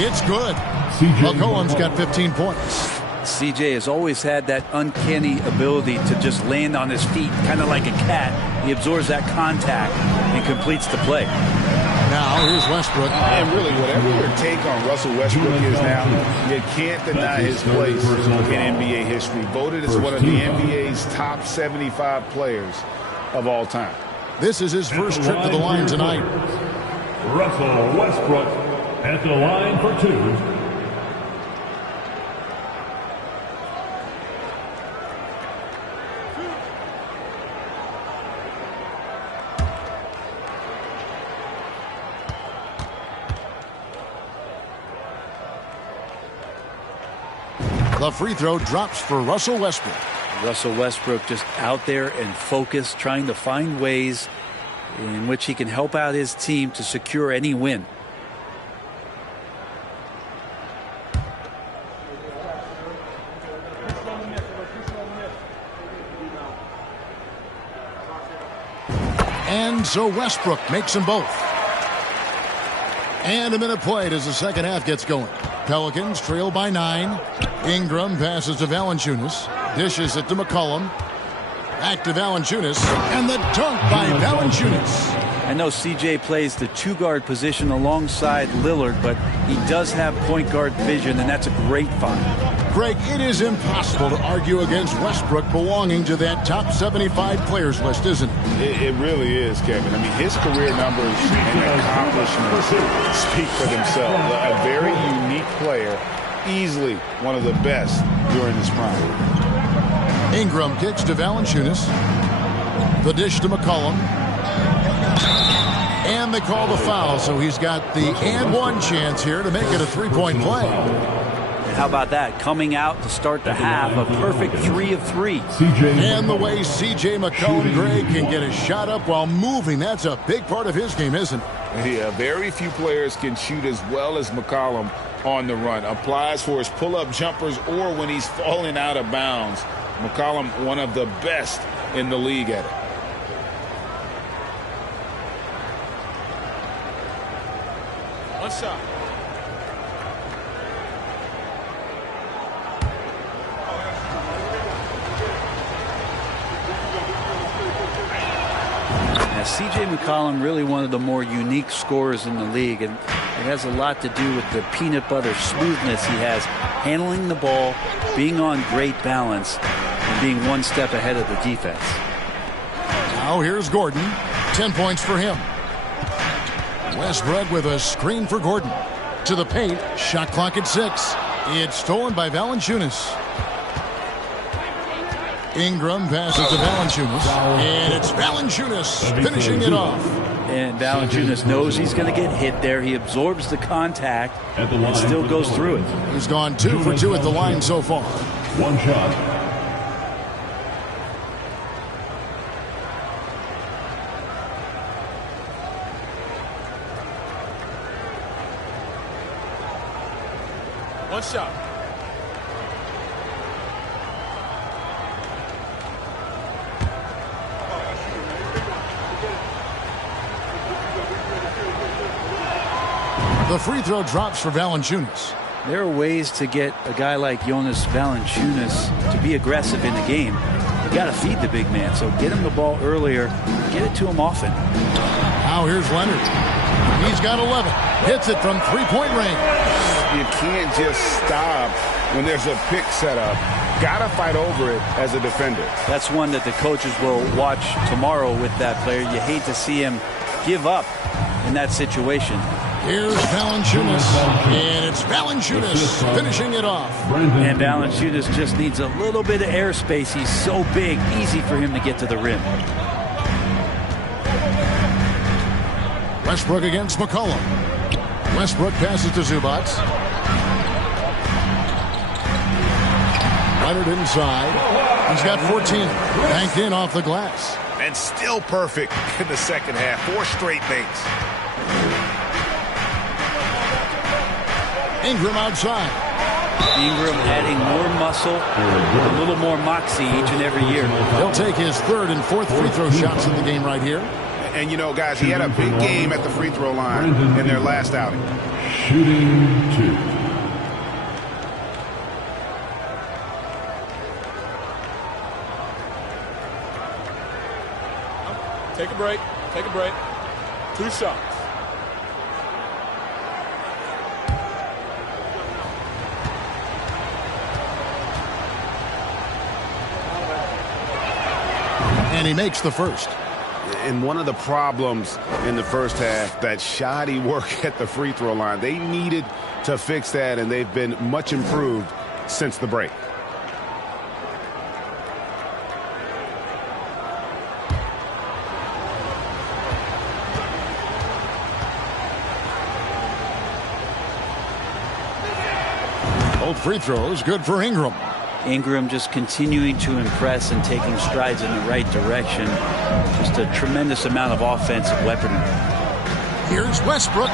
It's good. McCollum's got 15 points. CJ has always had that uncanny ability to just land on his feet, kind of like a cat. He absorbs that contact and completes the play. Now here's Westbrook. And really, whatever your take on Russell Westbrook is now, you can't deny his place in NBA history. Voted as one of the NBA's top 75 players of all time. This is his first trip to the line tonight. Russell Westbrook at the line for 2. The free throw drops for Russell Westbrook. Russell Westbrook just out there and focused, trying to find ways in which he can help out his team to secure any win. And so Westbrook makes them both. And a minute played as the second half gets going. Pelicans trail by 9. Ingram passes to Valanciunas. Dishes it to McCollum. Back to Valanciunas. And the dunk by Valanciunas. I know CJ plays the 2-guard position alongside Lillard, but he does have point guard vision, and that's a great find. Greg, it is impossible to argue against Westbrook belonging to that top 75 players list, isn't it? It really is, Kevin. I mean, his career numbers and accomplishments speak for themselves. A very unique player, easily one of the best during his prime. Ingram kicks to Valanciunas. The dish to McCollum. And they call the foul, so he's got the and one chance here to make it a 3-point play. And how about that? Coming out to start the half, a perfect 3 of 3. And the way C.J. McCollum, Greg, can get a shot up while moving, that's a big part of his game, isn't it? Yeah, very few players can shoot as well as McCollum on the run. Applies for his pull-up jumpers or when he's falling out of bounds. McCollum, one of the best in the league at it. One shot. Now, C.J. McCollum, really one of the more unique scorers in the league, and it has a lot to do with the peanut butter smoothness he has, handling the ball, being on great balance, and being one step ahead of the defense. Now here's Gordon. 10 points for him. Westbrook with a screen for Gordon. To the paint. Shot clock at 6. It's stolen by Valanciunas. Ingram passes to Valanciunas. And it's Valanciunas finishing it off. And Valanciunas knows he's going to get hit there. He absorbs the contact and still goes through it. He's gone 2 for 2 at the line so far. One shot. One shot. The free throw drops for Valanciunas. There are ways to get a guy like Jonas Valanciunas to be aggressive in the game. You got to feed the big man, so get him the ball earlier, get it to him often. Now here's Leonard. He's got 11. Hits it from three-point range. You can't just stop when there's a pick set up. Got to fight over it as a defender. That's one that the coaches will watch tomorrow with that player. You hate to see him give up in that situation. Here's Valanciunas, and it's Valanciunas finishing it off. And Valanciunas just needs a little bit of airspace. He's so big, easy for him to get to the rim. Westbrook against McCollum. Westbrook passes to Zubac. Leonard inside. He's got 14. Banked in off the glass. And still perfect in the second half. 4 straight makes. Ingram outside. Ingram adding more muscle, a little more moxie each and every year. He'll take his 3rd and 4th free throw shots in the game right here. And, you know, guys, he had a big game at the free throw line in their last outing. Shooting 2. Take a break. Take a break. 2 shots. And he makes the first. And one of the problems in the first half, that shoddy work at the free throw line. They needed to fix that, and they've been much improved since the break. Both free throws good for Ingram. Ingram just continuing to impress and taking strides in the right direction. Just a tremendous amount of offensive weaponry. Here's Westbrook.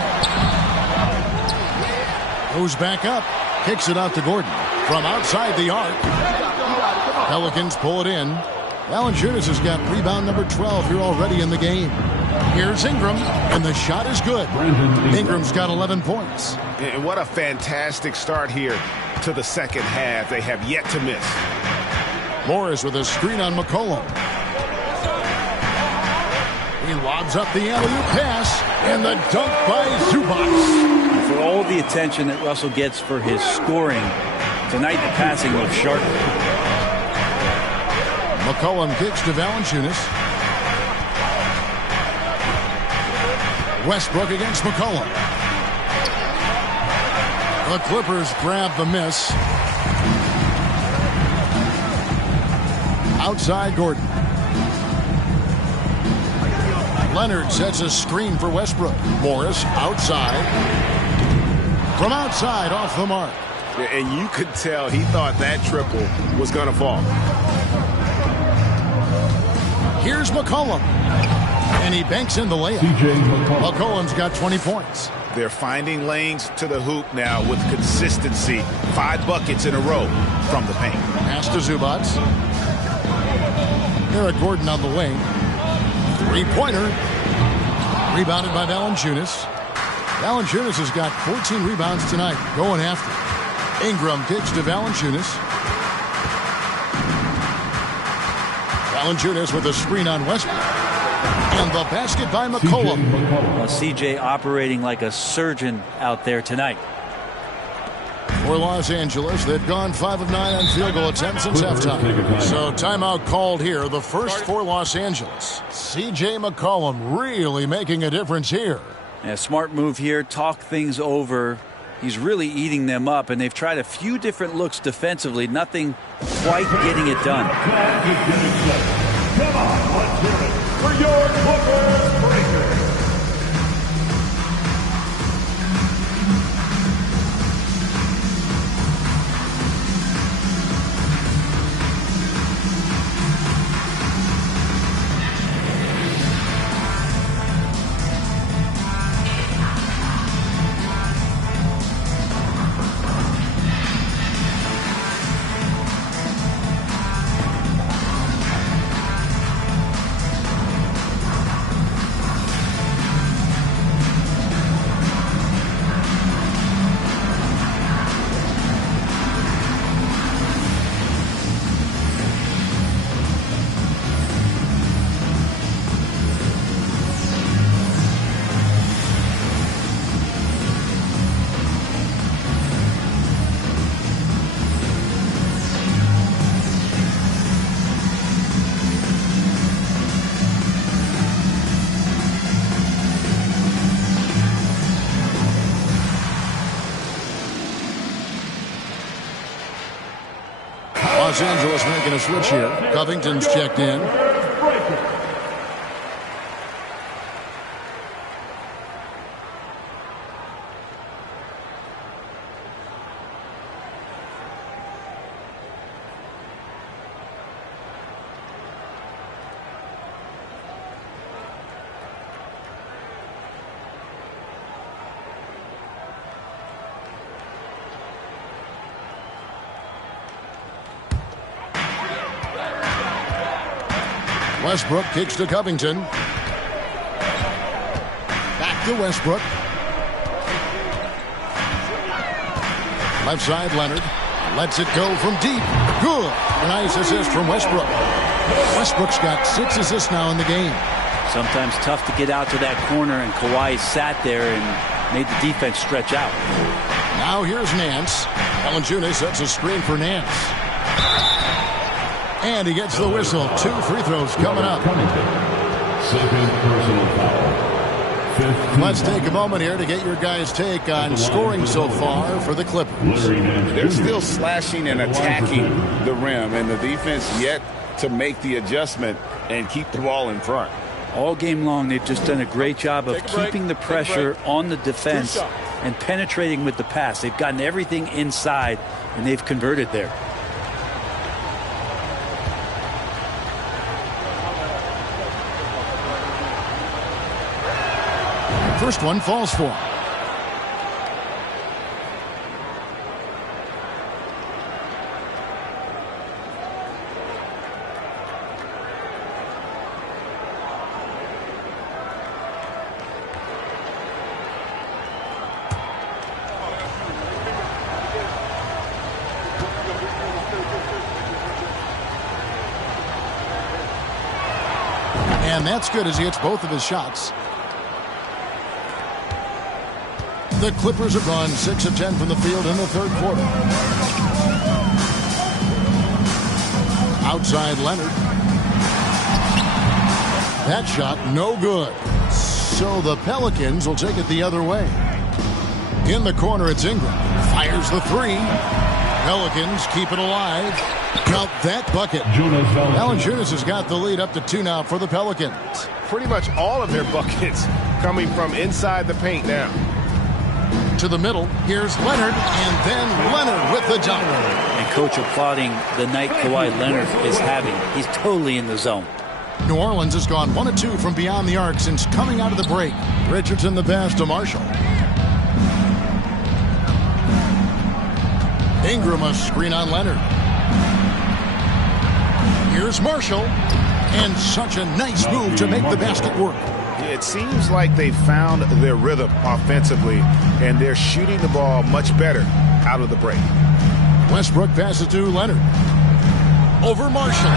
Goes back up. Kicks it out to Gordon. From outside the arc. Pelicans pull it in. Valanciunas has got rebound number 12 here already in the game. Here's Ingram, and the shot is good. Ingram's got 11 points. And what a fantastic start here to the second half. They have yet to miss. Morris with a screen on McCollum. He lobs up the alley-oop pass, and the dunk by Zubac. For all the attention that Russell gets for his scoring, tonight the passing looks sharp. McCollum kicks to Valanciunas. Westbrook against McCollum. The Clippers grab the miss. Outside Gordon. Leonard sets a screen for Westbrook. Morris outside. From outside off the mark. And you could tell he thought that triple was going to fall. Here's McCollum. And he banks in the layup. McCollum's got 20 points. They're finding lanes to the hoop now with consistency. 5 buckets in a row from the paint. Pass to Zubac. Eric Gordon on the wing. 3-pointer. Rebounded by Valanciunas. Valanciunas has got 14 rebounds tonight. Going after it. Ingram kicks to Valanciunas. Valanciunas with a screen on Westbrook. And the basket by McCollum. Well, CJ operating like a surgeon out there tonight. For Los Angeles, they've gone 5 of 9 on field goal attempts since halftime. So timeout called here, the first for Los Angeles. CJ McCollum really making a difference here. Yeah, smart move here, talk things over. He's really eating them up, and they've tried a few different looks defensively. Nothing quite getting it done. Come on, let's do it for your Clippers Breakers. Los Angeles making a switch here. Covington's checked in. Westbrook kicks to Covington. Back to Westbrook. Left side, Leonard. Lets it go from deep. Good. Nice assist from Westbrook. Westbrook's got 6 assists now in the game. Sometimes tough to get out to that corner, and Kawhi sat there and made the defense stretch out. Now here's Nance. Valanciunas sets a screen for Nance. And he gets the whistle. 2 free throws coming up. Second personal foul. Let's take a moment here to get your guys' take on scoring so far for the Clippers. They're still slashing and attacking the rim, and the defense yet to make the adjustment and keep the ball in front. All game long, they've just done a great job of keeping the pressure on the defense and penetrating with the pass. They've gotten everything inside, and they've converted there. First one falls for him. And that's good as he hits both of his shots. The Clippers have gone 6 of 10 from the field in the third quarter. Outside Leonard. That shot no good. So the Pelicans will take it the other way. In the corner, it's Ingram. Fires the 3. Pelicans keep it alive. Count that bucket. Valanciunas has got the lead up to 2 now for the Pelicans. Pretty much all of their buckets coming from inside the paint now. To the middle, here's Leonard, and then Leonard with the dunk. And coach applauding the night Kawhi Leonard is having. He's totally in the zone. New Orleans has gone 1 of 2 from beyond the arc since coming out of the break. Richardson the pass to Marshall. Ingram a screen on Leonard. Here's Marshall, and such a nice move to make the basket work. It seems like they found their rhythm offensively, and they're shooting the ball much better out of the break. Westbrook passes to Leonard. Over Marshall.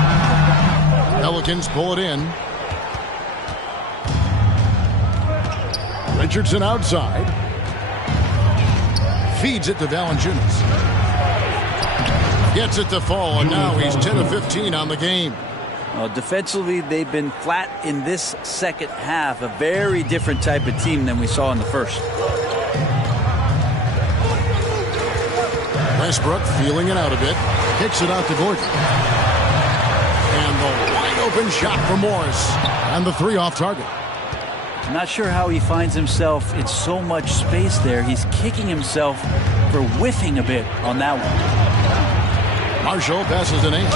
Pelicans pull it in. Richardson outside. Feeds it to Valanciunas. Gets it to fall, and now he's 10 of 15 on the game. Defensively, they've been flat in this second half. A very different type of team than we saw in the first. Westbrook feeling it out a bit. Kicks it out to Gordon. And the wide open shot for Morris. And the 3 off target. I'm not sure how he finds himself in so much space there. He's kicking himself for whiffing a bit on that one. Marshall passes to Nance.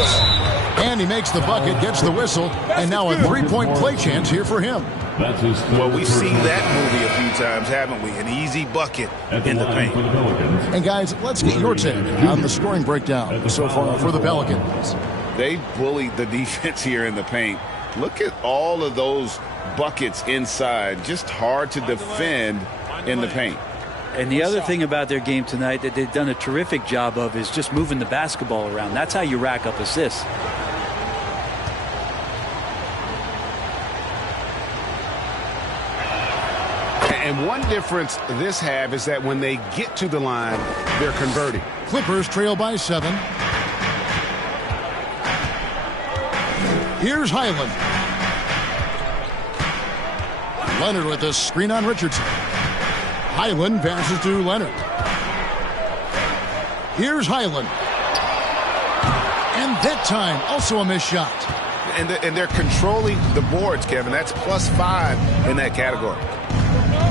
And he makes the bucket, gets the whistle, and now a 3-point play chance here for him. Well, we've seen that movie a few times, haven't we? An easy bucket in the paint. And guys, let's get your take on the scoring breakdown so far for the Pelicans. They bullied the defense here in the paint. Look at all of those buckets inside. Just hard to defend in the paint. And the other thing about their game tonight that they've done a terrific job of is just moving the basketball around. That's how you rack up assists. And one difference this half is that when they get to the line, they're converting. Clippers trail by 7. Here's Highland. Leonard with a screen on Richardson. Highland passes to Leonard. Here's Highland. And that time, also a missed shot. And they're controlling the boards, Kevin. That's +5 in that category.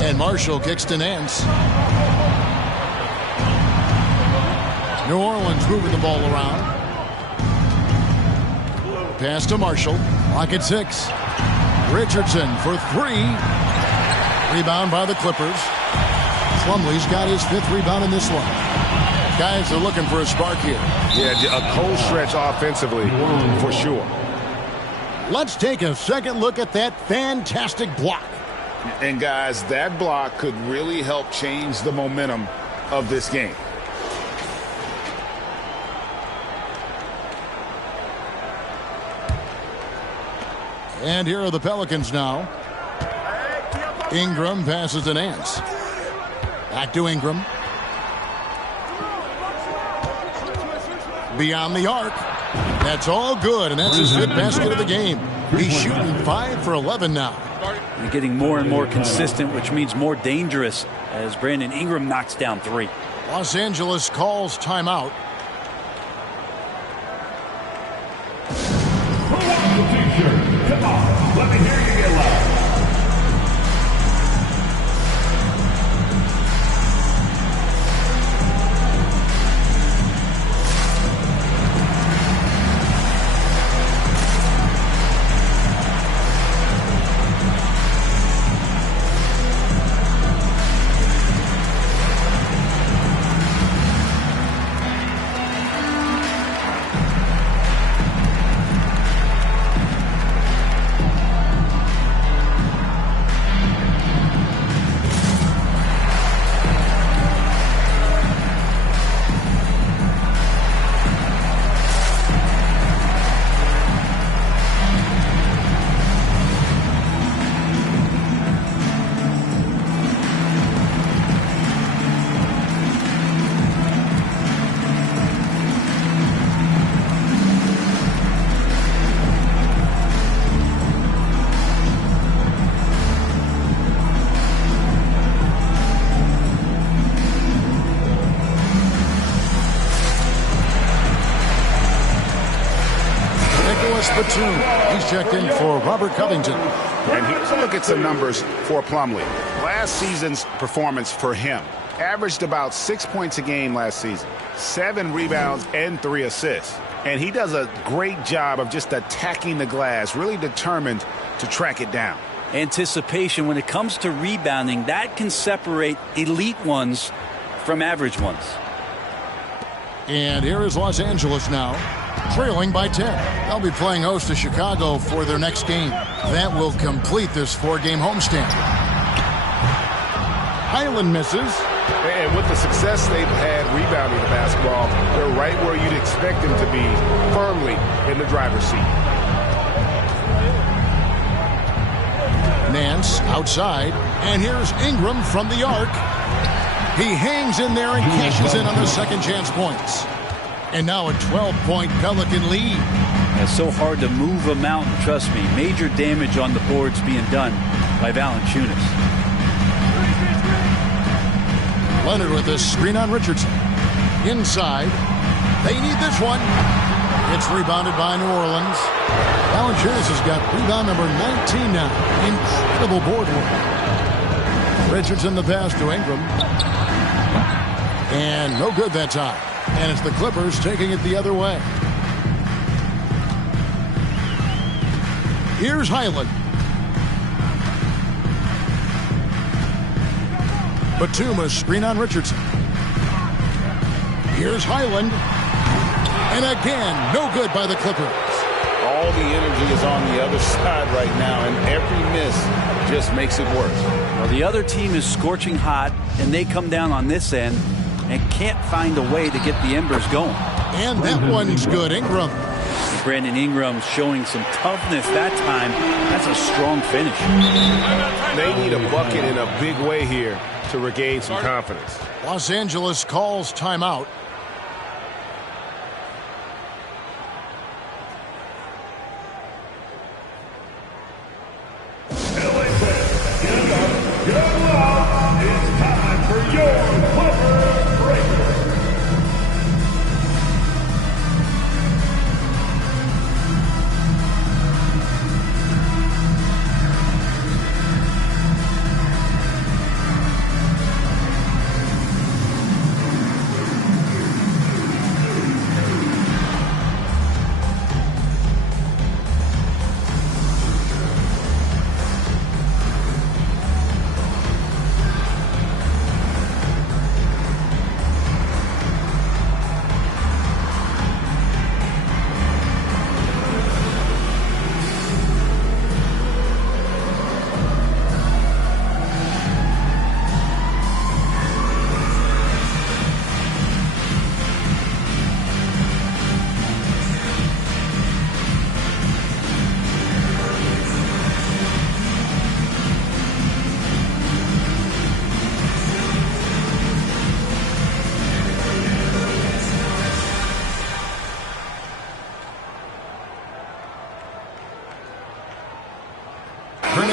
And Marshall kicks to Nance. New Orleans moving the ball around. Pass to Marshall. Lock at 6. Richardson for 3. Rebound by the Clippers. Plumlee's got his 5th rebound in this one. Guys are looking for a spark here. Yeah, a cold stretch offensively for sure. Let's take a second look at that fantastic block. And guys, that block could really help change the momentum of this game. And here are the Pelicans now. Ingram passes to Nance. Back to Ingram. Beyond the arc. That's all good, and that's his 5th basket of the game. He's shooting 5 for 11 now. You're getting more and more consistent, which means more dangerous as Brandon Ingram knocks down 3. Los Angeles calls timeout. Come on, let me hear you get loud. He's checked in for Robert Covington. And here's a look at some numbers for Plumlee. Last season's performance for him averaged about 6 points a game last season, 7 rebounds and 3 assists. And he does a great job of just attacking the glass, really determined to track it down. Anticipation when it comes to rebounding, that can separate elite ones from average ones. And here is Los Angeles now, trailing by 10. They'll be playing host to Chicago for their next game. That will complete this 4-game homestand. Highland misses. And with the success they've had rebounding the basketball, they're right where you'd expect them to be, firmly in the driver's seat. Nance outside, and here's Ingram from the arc. He hangs in there and cashes in on the second chance points. And now a 12-point Pelican lead. It's so hard to move a mountain, trust me. Major damage on the boards being done by Valanciunas. Leonard with a screen on Richardson. Inside. They need this one. It's rebounded by New Orleans. Valanciunas has got rebound number 19 now. Incredible board work. Richardson the pass to Ingram. And no good that time. And it's the Clippers taking it the other way. Here's Highland. Batum screen on Richardson. Here's Highland. And again, no good by the Clippers. All the energy is on the other side right now, and every miss just makes it worse. Well, the other team is scorching hot, and they come down on this end and can't find a way to get the embers going. And that one's good, Ingram. Brandon Ingram showing some toughness that time. That's a strong finish. They need a bucket in a big way here to regain some confidence. Los Angeles calls timeout.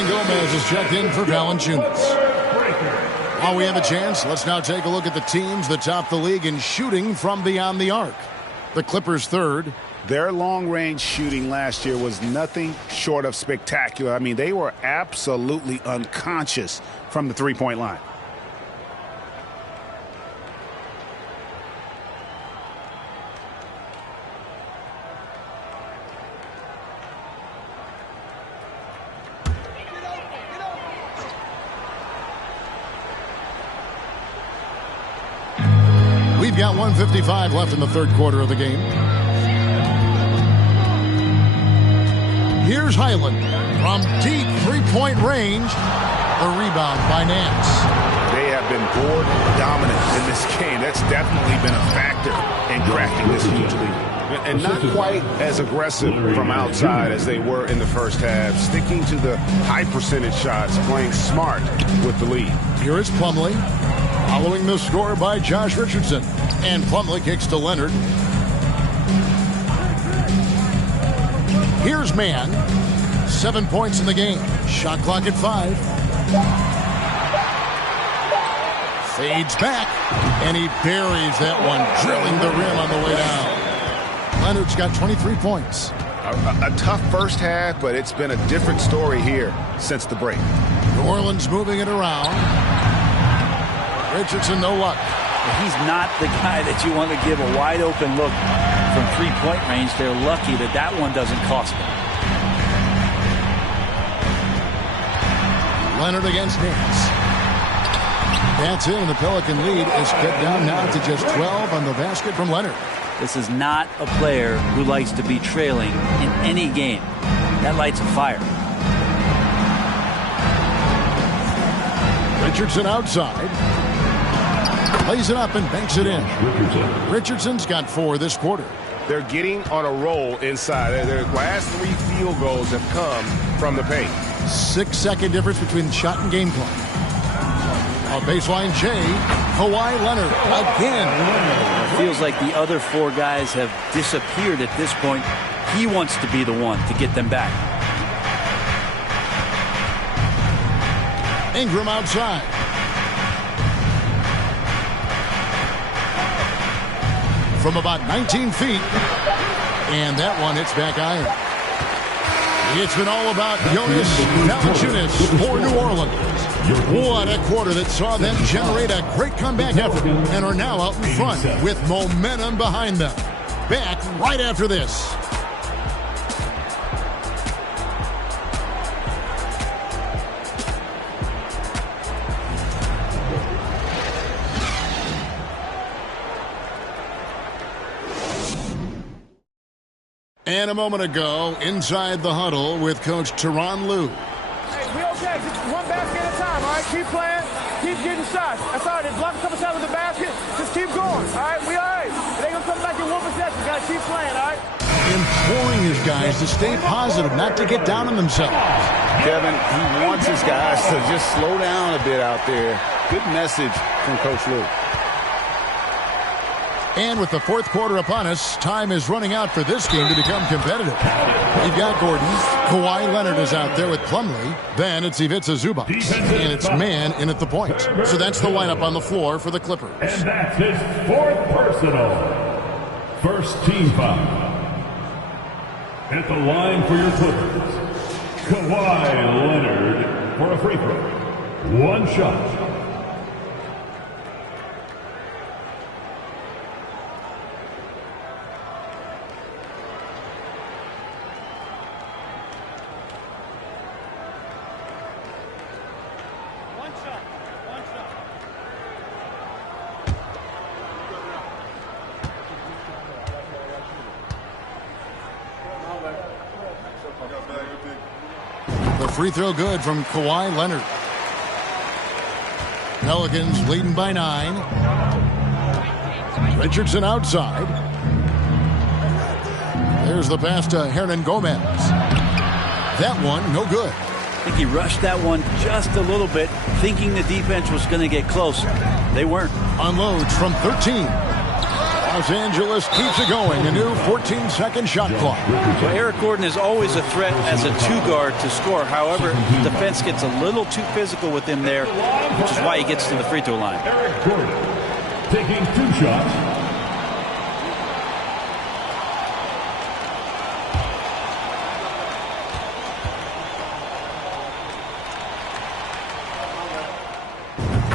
Gomez is checked in for Valanciunas. While we have a chance, let's now take a look at the teams that top the league in shooting from beyond the arc. The Clippers third. Their long-range shooting last year was nothing short of spectacular. I mean, they were absolutely unconscious from the three-point line. We've got 1:55 left in the third quarter of the game. Here's Highland from deep three-point range. The rebound by Nance. They have been board dominant in this game. That's definitely been a factor in crafting this huge lead. And not quite as aggressive from outside as they were in the first half. Sticking to the high percentage shots, playing smart with the lead. Here is Plumlee. Following the score by Josh Richardson. And Plumlee kicks to Leonard. Here's Mann. 7 points in the game. Shot clock at 5. Fades back. And he buries that one, drilling the rim on the way down. Leonard's got 23 points. A tough first half, but it's been a different story here since the break. New Orleans moving it around. Richardson, no luck. He's not the guy that you want to give a wide open look from three-point range. They're lucky that that one doesn't cost them. Leonard against Nance. That's it, and the Pelican lead is cut down now to just 12 on the basket from Leonard. This is not a player who likes to be trailing in any game. That lights a fire. Richardson outside. Plays it up and banks it in. Richardson's got 4 this quarter. They're getting on a roll inside. Their last 3 field goals have come from the paint. 6-second difference between shot and game clock. On baseline J, Kawhi Leonard again. It feels like the other 4 guys have disappeared at this point. He wants to be the one to get them back. Ingram outside. From about 19 feet. And that one hits back iron. It's been all about Jonas Valanciunas for New Orleans. What a quarter that saw them generate a great comeback effort and are now out in front with momentum behind them. Back right after this. And a moment ago, inside the huddle with Coach Tyronn Lue. Hey, we okay. Just one basket at a time, all right? Keep playing. Keep getting shots. That's all right. They block a couple shots with the basket. Just keep going, all right? We all right. They going to come back in one possession. Got to keep playing, all right? Imploring his guys to stay positive, not to get down on themselves. Kevin, he wants his guys to just slow down a bit out there. Good message from Coach Lue. And with the fourth quarter upon us, time is running out for this game to become competitive. We've got Gordon. Kawhi Leonard is out there with Plumlee. Then it's Ivica Zubac. And it's Mann in at the point. So that's the lineup on the floor for the Clippers. And that's his 4th personal. First team foul. At the line for your Clippers, Kawhi Leonard for a free throw. 1 shot. The free throw good from Kawhi Leonard. Pelicans leading by 9. Richardson outside. There's the pass to Hernan Gomez. That one, no good. I think he rushed that one just a little bit, thinking the defense was going to get close. They weren't. Unloads from 13. Los Angeles keeps it going. A new 14-second shot clock. Well, Eric Gordon is always a threat as a two-guard to score. However, the defense gets a little too physical with him there, which is why he gets to the free throw line. Eric Gordon taking 2 shots.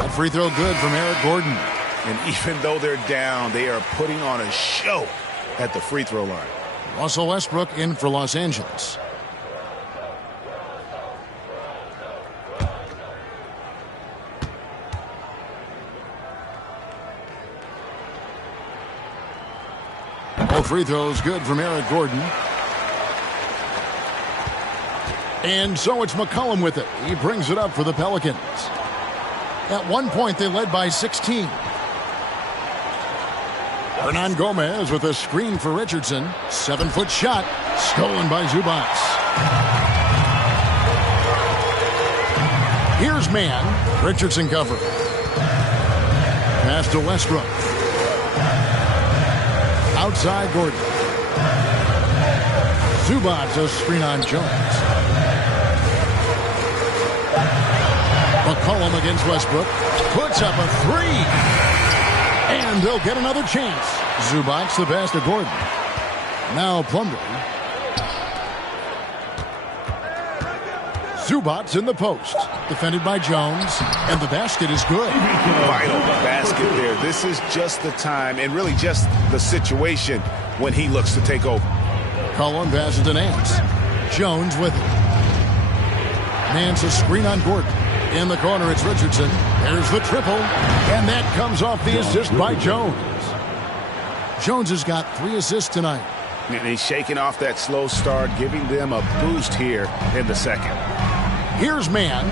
A free throw good from Eric Gordon. And even though they're down, they are putting on a show at the free throw line. Russell Westbrook in for Los Angeles. Both free throws good from Eric Gordon. And so it's McCollum with it. He brings it up for the Pelicans. At one point, they led by 16. Hernan Gomez with a screen for Richardson. 7-foot shot. Stolen by Zubac. Here's man. Richardson cover. Pass to Westbrook. Outside Gordon. Zubac a screen on Jones. McCollum against Westbrook. Puts up a 3. And they'll get another chance. Zubac the pass to Gordon. Now Plumlee. Zubac in the post. Defended by Jones. And the basket is good. Vital basket there. This is just the time and really just the situation when he looks to take over. Cullen passes to Nance. Jones with it. Nance a screen on Gordon. In the corner, it's Richardson. There's the triple. And that comes off the assist by Jones. Jones has got 3 assists tonight. And he's shaking off that slow start, giving them a boost here in the second. Here's man.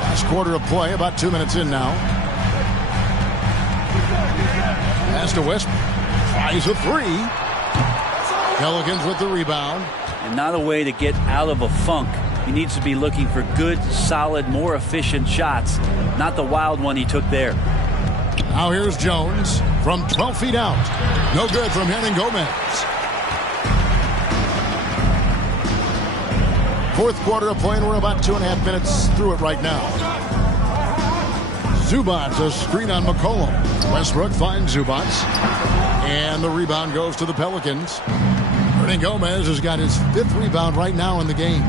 Last quarter of play, about 2 minutes in now. Pass to Westbrook. Tries a 3. Pelicans with the rebound. And not a way to get out of a funk. He needs to be looking for good, solid, more efficient shots. Not the wild one he took there. Now here's Jones from 12 feet out. No good from Hernan Gomez. Fourth quarter of play, and we're about 2.5 minutes through it right now. Zubac a screen on McCollum. Westbrook finds Zubac. And the rebound goes to the Pelicans. Hernan Gomez has got his 5th rebound right now in the game.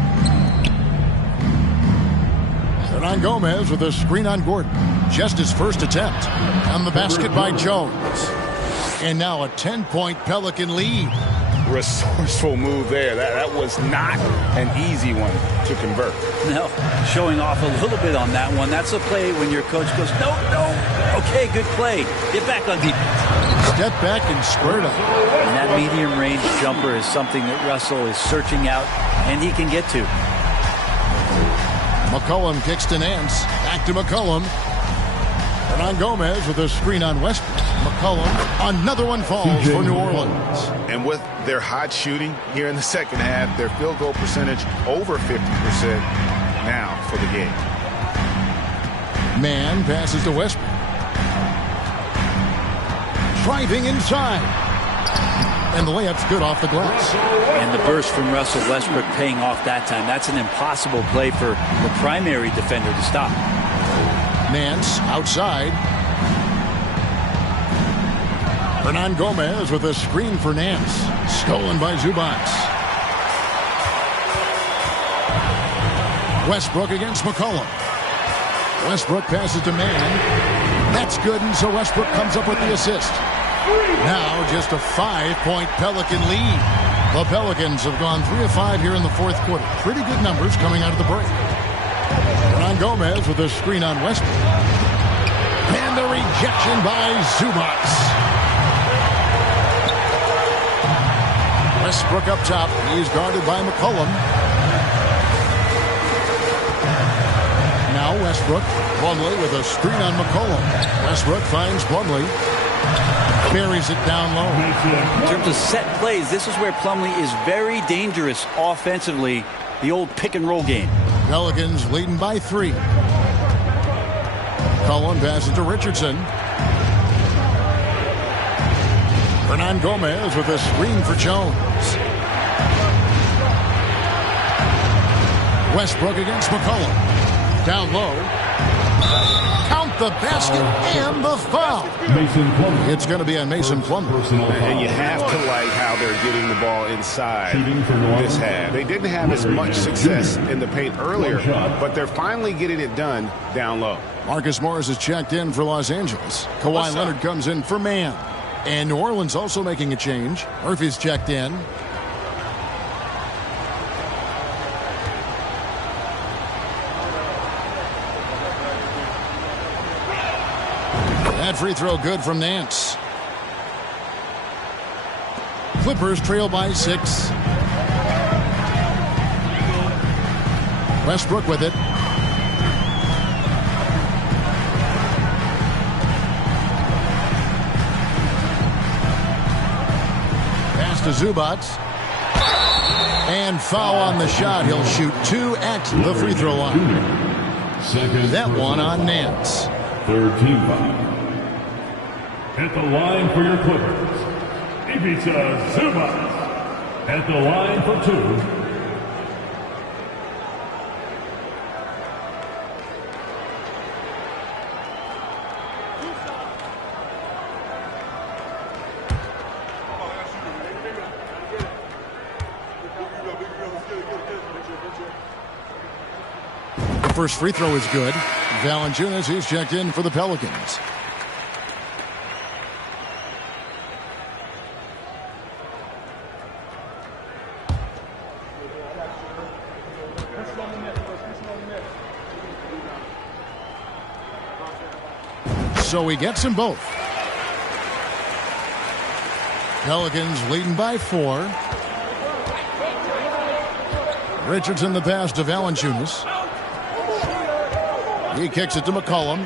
Hernan Gomez with a screen on Gordon. Just his first attempt. And the basket by Jones. And now a 10-point Pelican lead. Resourceful move there. That was not an easy one to convert. No, showing off a little bit on that one. That's a play when your coach goes, no. Okay, good play. Get back on defense. Step back and squared up. And that medium range jumper is something that Russell is searching out, and he can get to. McCollum kicks to Nance. Back to McCollum. Hernan Gomez with a screen on Westbrook. McCollum, another one falls for New Orleans. And with their hot shooting here in the second half, their field goal percentage over 50% now for the game. Man passes to Westbrook. Driving inside. And the layup's good off the glass. And the burst from Russell Westbrook paying off that time. That's an impossible play for the primary defender to stop. Nance outside. Hernan Gomez with a screen for Nance. Stolen by Zubac. Westbrook against McCollum. Westbrook passes to man. That's good, and so Westbrook comes up with the assist. Now just a 5-point Pelican lead. The Pelicans have gone 3 of 5 here in the fourth quarter. Pretty good numbers coming out of the break. Hernan Gomez with a screen on Westbrook. And the rejection by Zubac. Westbrook up top. He's guarded by McCollum. Now Westbrook. Plumlee with a screen on McCollum. Westbrook finds Plumlee. Buries it down low. In terms of set plays, this is where Plumlee is very dangerous offensively. The old pick and roll game. Pelicans leading by 3. McCollum passes to Richardson. Hernan Gomez with a screen for Jones. Westbrook against McCollum. Down low. Count the basket and the foul. It's going to be on Mason Plumlee. And you have to like how they're getting the ball inside this half. They didn't have as much success in the paint earlier, but they're finally getting it done down low. Marcus Morris is checked in for Los Angeles. Kawhi Leonard comes in for man. And New Orleans also making a change. Murphy's checked in. That free throw good from Nance. Clippers trail by 6. Westbrook with it. Pass to Zubac. And foul on the shot. He'll shoot 2 at the free throw line. That one on Nance. Third team foul. At the line for your Clippers, Ivica Zubac. At the line for 2. The first free throw is good. Valanciunas, he's checked in for the Pelicans. So he gets them both. Pelicans leading by 4. Richardson the pass to Valanciunas. He kicks it to McCollum.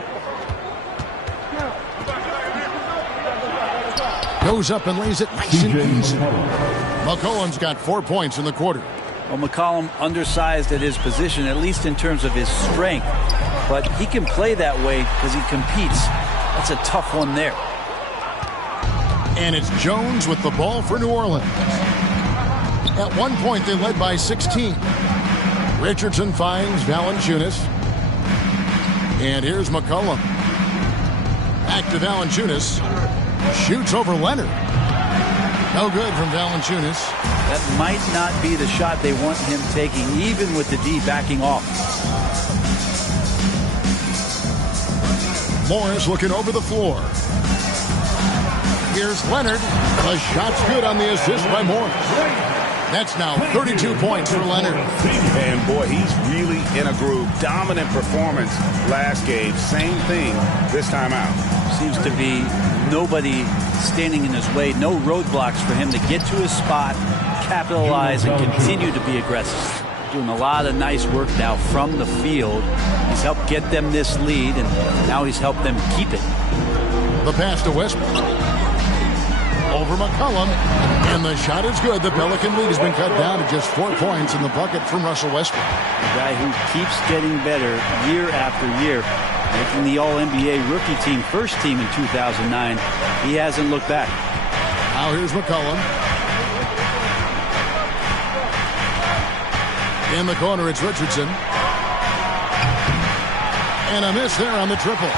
Goes up and lays it nice and easy. McCollum's got 4 points in the quarter. Well, McCollum undersized at his position, at least in terms of his strength. But he can play that way because he competes. That's a tough one there. And it's Jones with the ball for New Orleans. At one point, they led by 16. Richardson finds Valanciunas. And here's McCollum. Back to Valanciunas. Shoots over Leonard. No good from Valanciunas. That might not be the shot they want him taking, even with the D backing off. Morris looking over the floor. Here's Leonard. The shot's good on the assist by Morris. That's now 32 points for Leonard. And boy, he's really in a groove. Dominant performance last game. Same thing this time out. Seems to be nobody standing in his way. No roadblocks for him to get to his spot, capitalize, and continue to be aggressive. Doing a lot of nice work now from the field. He's helped get them this lead, and now he's helped them keep it. The pass to Westbrook. Over McCollum, and the shot is good. The Pelican lead has been cut down to just 4 points in the bucket from Russell Westbrook. A guy who keeps getting better year after year. Making the All-NBA rookie team, first team in 2009. He hasn't looked back. Now here's McCollum. In the corner, it's Richardson. And a miss there on the triple.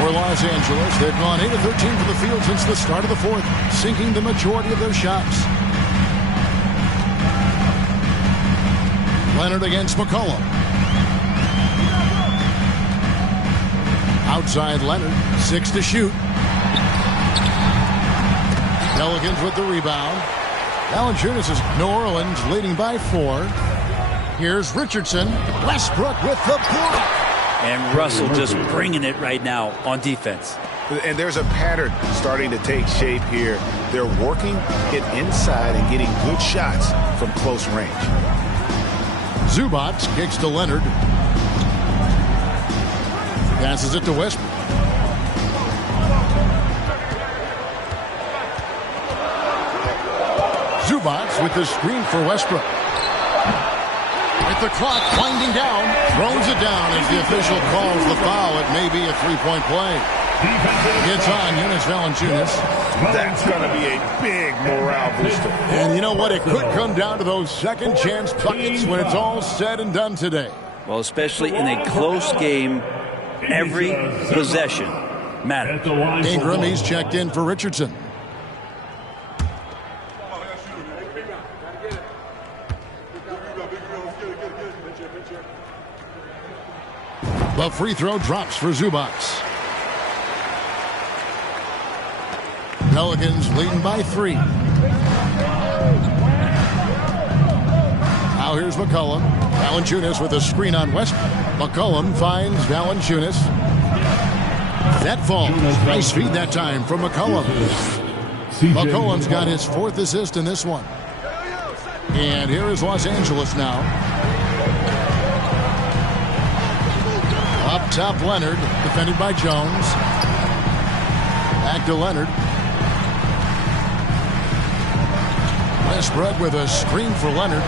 For Los Angeles, they've gone 8 of 13 from the field since the start of the fourth, sinking the majority of their shots. Leonard against McCollum. Outside Leonard, 6 to shoot. Pelicans with the rebound. Valanciunas is New Orleans leading by 4. Here's Richardson. Westbrook with the block. And Russell just bringing it right now on defense. And there's a pattern starting to take shape here. They're working it inside and getting good shots from close range. Zubac kicks to Leonard. Passes it to Westbrook. Zubac with the screen for Westbrook. With the clock winding down, throws it down as the official calls the foul. It may be a three-point play. It's on Jonas Valanciunas. That's going to be a big morale booster. And you know what? It could come down to those second chance buckets when it's all said and done today. Well, especially in a close game, every possession matters. Ingram, he's checked in for Richardson. The free throw drops for Zubac. Pelicans leading by 3. Now here's McCollum. Valanciunas with a screen on West. McCollum finds Valanciunas. That falls. Nice feed that time from McCollum. McCollum's got his 4th assist in this one. And here is Los Angeles now. Up top, Leonard, defended by Jones. Back to Leonard. Westbrook with a screen for Leonard.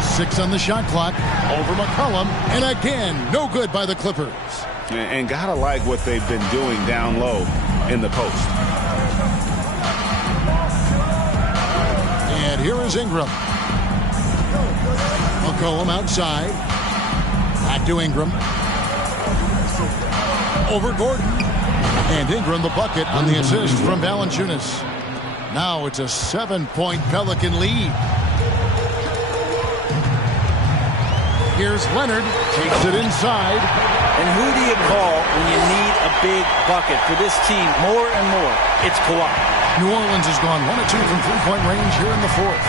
6 on the shot clock. Over McCollum. And again, no good by the Clippers. And gotta like what they've been doing down low in the post. And here is Ingram. McCollum outside. Back to Ingram. Over Gordon. And Ingram the bucket on the assist from Valanciunas. Now it's a 7-point Pelican lead. Here's Leonard. Takes it inside. And who do you call when you need a big bucket for this team more and more? It's Kawhi. New Orleans has gone 1 of 2 from three-point range here in the 4th.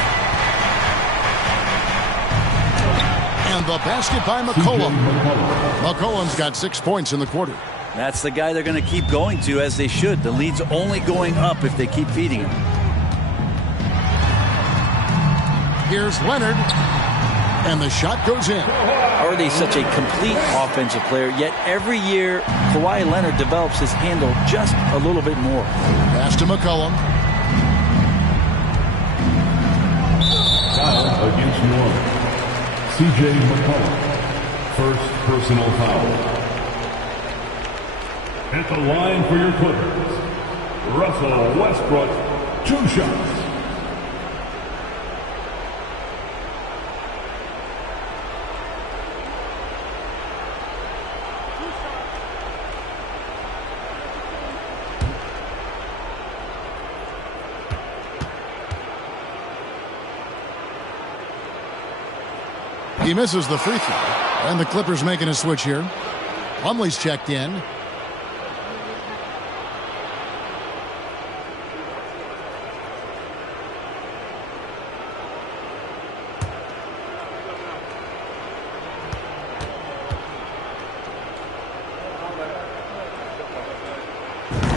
And the basket by McCollum. McCollum's got 6 points in the quarter. That's the guy they're going to keep going to, as they should. The lead's only going up if they keep feeding him. Here's Leonard. And the shot goes in. Already such a complete offensive player, yet every year Kawhi Leonard develops his handle just a little bit more. Pass to McCollum. Foul against New Orleans. C.J. McCollum. First personal foul. At the line for your Clippers, Russell Westbrook, 2 shots. He misses the free throw. And the Clippers making a switch here. Plumlee's checked in.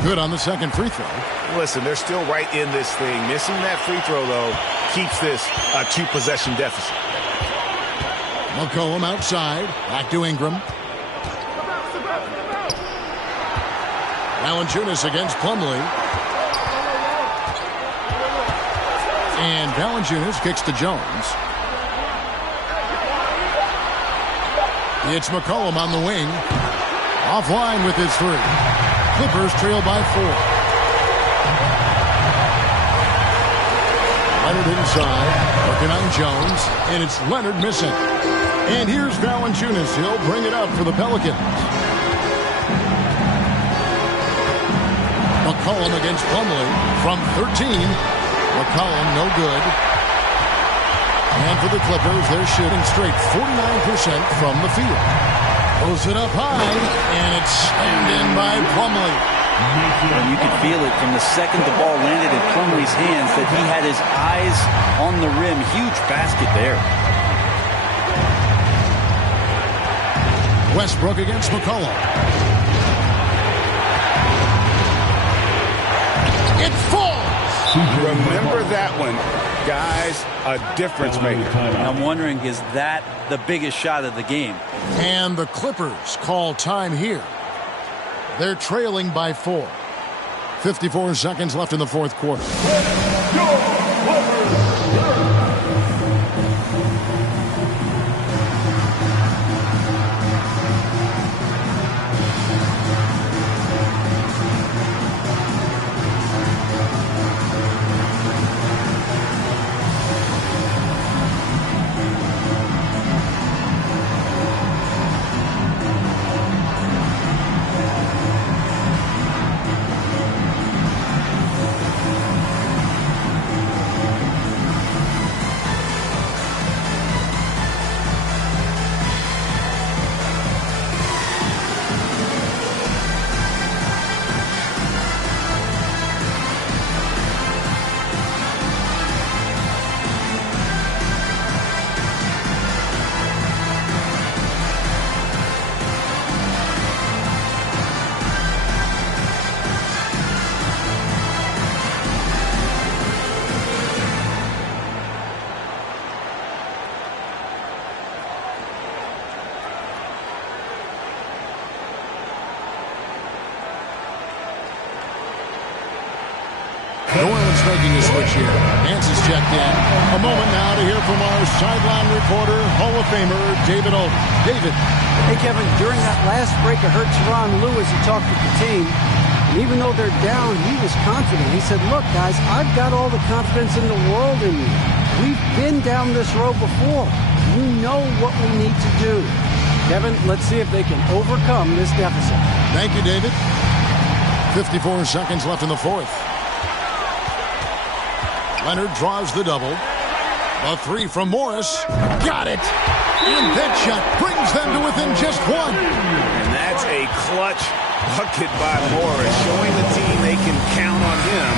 Good on the second free throw. Listen, they're still right in this thing. Missing that free throw, though, keeps this a 2-possession deficit. McCollum outside. Back to Ingram. Valanciunas against Plumlee. And Valanciunas kicks to Jones. It's McCollum on the wing. Offline with his 3. Clippers trail by 4. Leonard inside. Working on Jones. And it's Leonard missing. And here's Valanciunas. He'll bring it up for the Pelicans. McCollum against Plumlee from 13. McCollum no good. And for the Clippers, they're shooting straight 49% from the field. Throws it up high, and it's slammed in by Plumlee. And you could feel it from the second the ball landed in Plumlee's hands that he had his eyes on the rim. Huge basket there. Westbrook against McCollum. It falls! Remember that one. Guys, a difference maker. And I'm wondering, is that the biggest shot of the game? And the Clippers call time here. They're trailing by 4. 54 seconds left in the 4th quarter. this year. Nance is checked in. A moment now to hear from our sideline reporter, Hall of Famer David Aldridge. David. Hey, Kevin, during that last break, I heard Teron Lewis, he talked with the team. And even though they're down, he was confident. He said, look, guys, I've got all the confidence in the world in me. We've been down this road before. You know what we need to do. Kevin, let's see if they can overcome this deficit. Thank you, David. 54 seconds left in the fourth. Leonard draws the double. A three from Morris. Got it! And that shot brings them to within just one. And that's a clutch bucket by Morris, showing the team they can count on him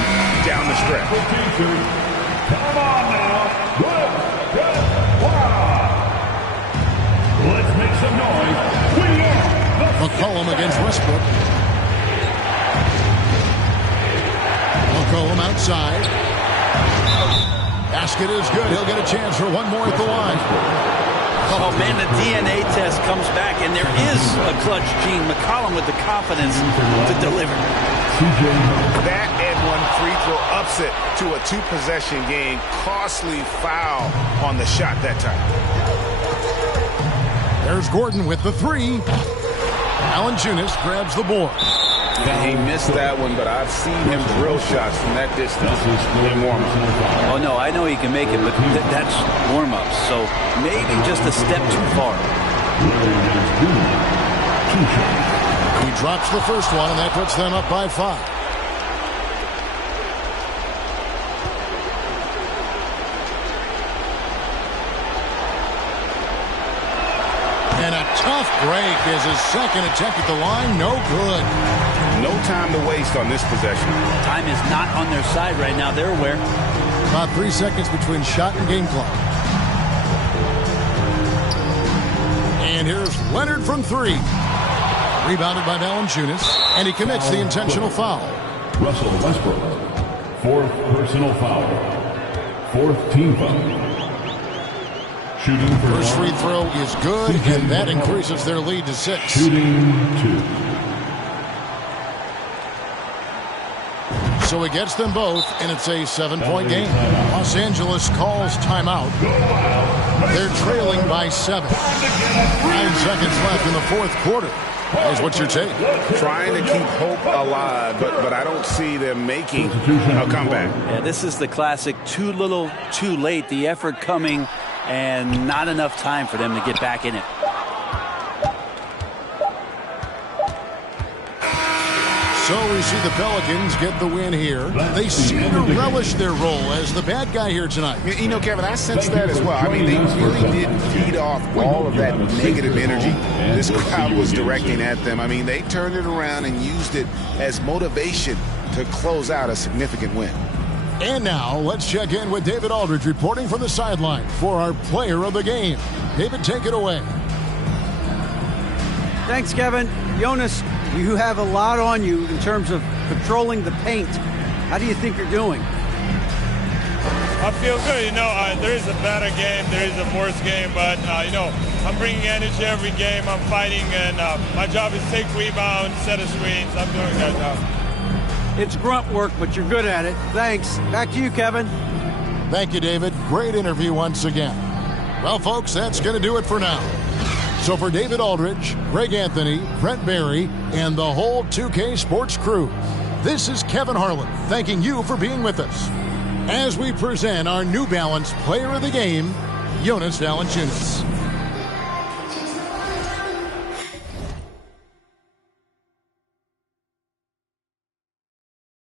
down the stretch. Come on now. Good. Wow. Let's make some noise. We are McCollum against Westbrook. McCollum outside. Basket is good. He'll get a chance for one more at the line. Oh, man, the DNA test comes back, and there is a clutch gene. McCollum with the confidence to deliver. That and one free throw ups it to a two-possession game. Costly foul on the shot that time. There's Gordon with the three. Valanciunas grabs the board. He missed that one, but I've seen him drill shots from that distance in warm-up. Oh, no, I know he can make it, but that's warm-ups, so maybe just a step too far. He drops the first one, and that puts them up by 5. And a tough break is his second attempt at the line. No good. No time to waste on this possession. Time is not on their side right now. They're aware. About 3 seconds between shot and game clock. And here's Leonard from 3. Rebounded by Valanciunas, and he commits the intentional foul. Russell Westbrook, 4th personal foul. 4th team foul. Shooting for first free throw is good, and that increases their lead to 6. Shooting 2. So he gets them both, and it's a 7-point game. Los Angeles calls timeout. They're trailing by 7. 9 seconds left in the fourth quarter. Here's what's your take? Trying to keep hope alive, but I don't see them making a comeback. Yeah, this is the classic too little, too late. The effort coming and not enough time for them to get back in it. So we see the Pelicans get the win here. They seem to relish their role as the bad guy here tonight. You know, Kevin, I sense that as well. I mean, they really did feed off all of that negative energy this crowd was directing at them. I mean, they turned it around and used it as motivation to close out a significant win. And now, let's check in with David Aldridge reporting from the sideline for our player of the game. David, take it away. Thanks, Kevin. Jonas, you have a lot on you in terms of controlling the paint. How do you think you're doing? I feel good. You know, there is a better game, there is a worse game, but, you know, I'm bringing energy every game. I'm fighting, and my job is to take rebounds, set of screens. I'm doing that job. It's grunt work, but you're good at it. Thanks. Back to you, Kevin. Thank you, David. Great interview once again. Well, folks, that's going to do it for now. So for David Aldridge, Greg Anthony, Brent Barry, and the whole 2K Sports crew, this is Kevin Harlan thanking you for being with us as we present our New Balance Player of the Game, Jonas Valanciunas.